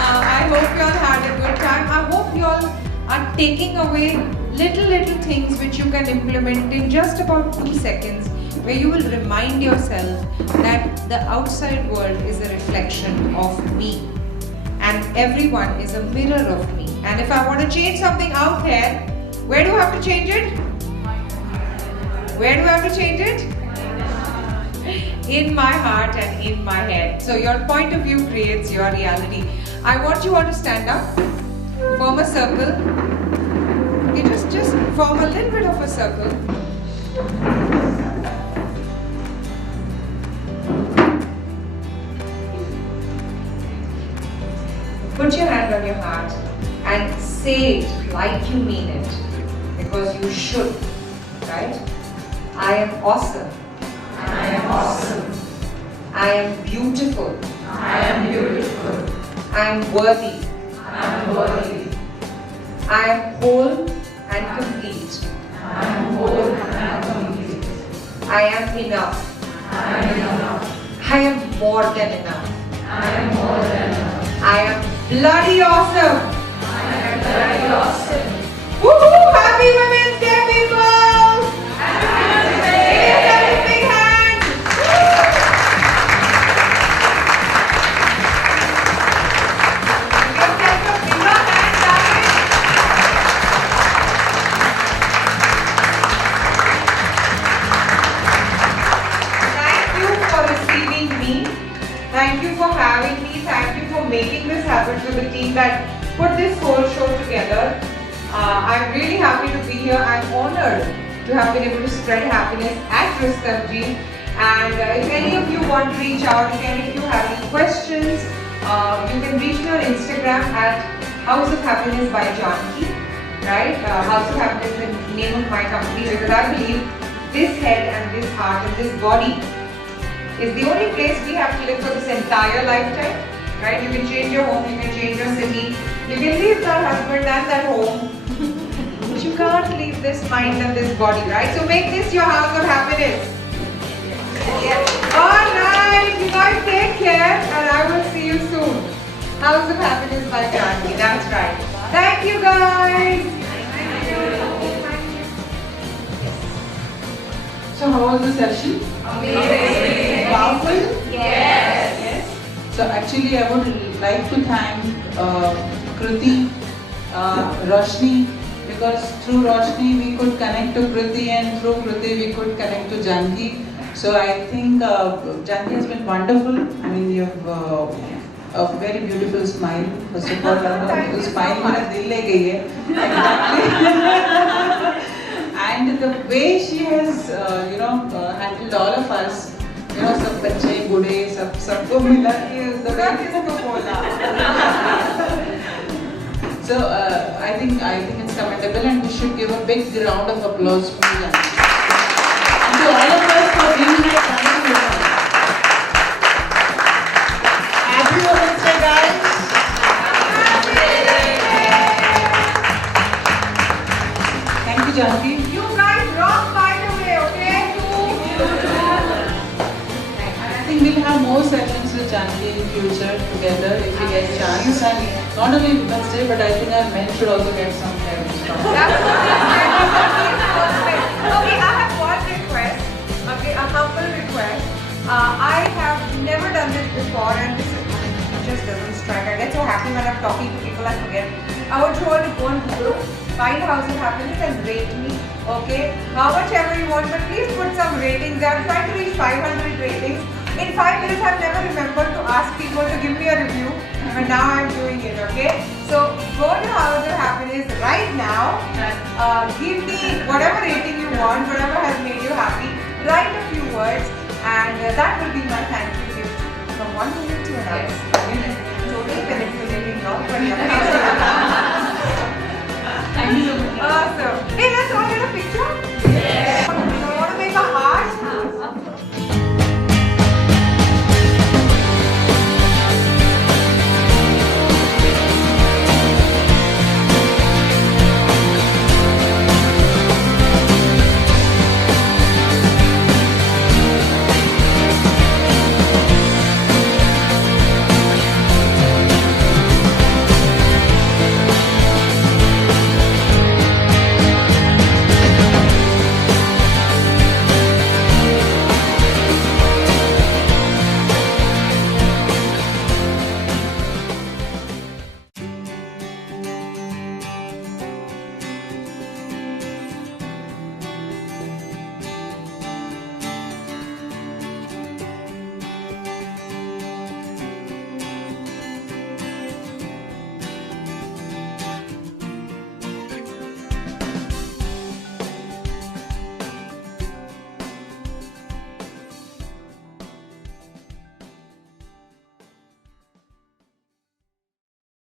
I hope you all had a good time. I hope you all are taking away little things which you can implement in just about 2 seconds, where you will remind yourself that the outside world is a reflection of me and everyone is a mirror of me. And if I want to change something out here, where do I have to change it? Where do I have to change it? In my heart and in my head. So your point of view creates your reality. I want you all to stand up, form a circle. Okay, just form a little bit of a circle. Put your hand on your heart and say it like you mean it, because you should, right? I am awesome. I am awesome. I am beautiful. I am beautiful. I am worthy. I am worthy. I am whole and complete. I am whole and complete. I am enough. I am enough. I am more than enough. I am more than enough. I am bloody awesome. I am bloody awesome. Woohoo! Happy Women's Day, people! Happy Women's Day! Give yourself a big hand! Give yourself a bigger hand, darling. Thank you for receiving me. Thank you for having me. Thank you for making this happen to the team that put this whole show together. I'm really happy to be here. I'm honored to have been able to spread happiness at Rustamji. And if any of you want to reach out, if any of you have any questions, you can reach me on Instagram at House of Happiness by Janki. Right? House of Happiness is the name of my company, because I believe this head and this heart and this body is the only place we have to live for this entire lifetime. Right? You can change your home, you can change your city, you can leave that husband and that home, but you can't leave this mind and this body, right? So make this your house of happiness. Alright, you guys take care and I will see you soon. House of Happiness by Janki, that's right. Thank you guys. Thank you. So how was the session? Amazing. Powerful? Yes. So actually I would like to thank Kriti, Roshni, because through Roshni we could connect to Kriti and through Kriti we could connect to Janki. So I think Janki has been wonderful. I mean, you have a very beautiful smile. First of all, your smile मेरा दिल ले गई है. And the way she has, handled all of us. सब बच्चे बूढ़े सबको मिला के the way किसको बोला. So I think it's commendable and we should give a big round of applause for Janki. And to all of us for being here. Happy Women's Day, guys. Thank you, Janki. You guys rock, by the way, okay? I think we'll have more sessions with Janki in future together if we get a chance. And not only Women's Day, but I think our men should also get some help. Okay, I have one request. Okay, a humble request. I have never done this before, and this just doesn't strike. I get so happy when I'm talking to people, I forget. I want you all to go on Google, find House of Happiness, and rate me. Okay, how much ever you want, but please put some ratings. I'm trying to reach 500 ratings. In 5 minutes, I've never remembered to ask people to give me a review, but now I'm doing it, okay? So go to House of Happiness right now and give me whatever rating you want, whatever has made you happy. Write a few words, and that will be my thank you gift from one moment to another. Totally manipulating now, but yeah.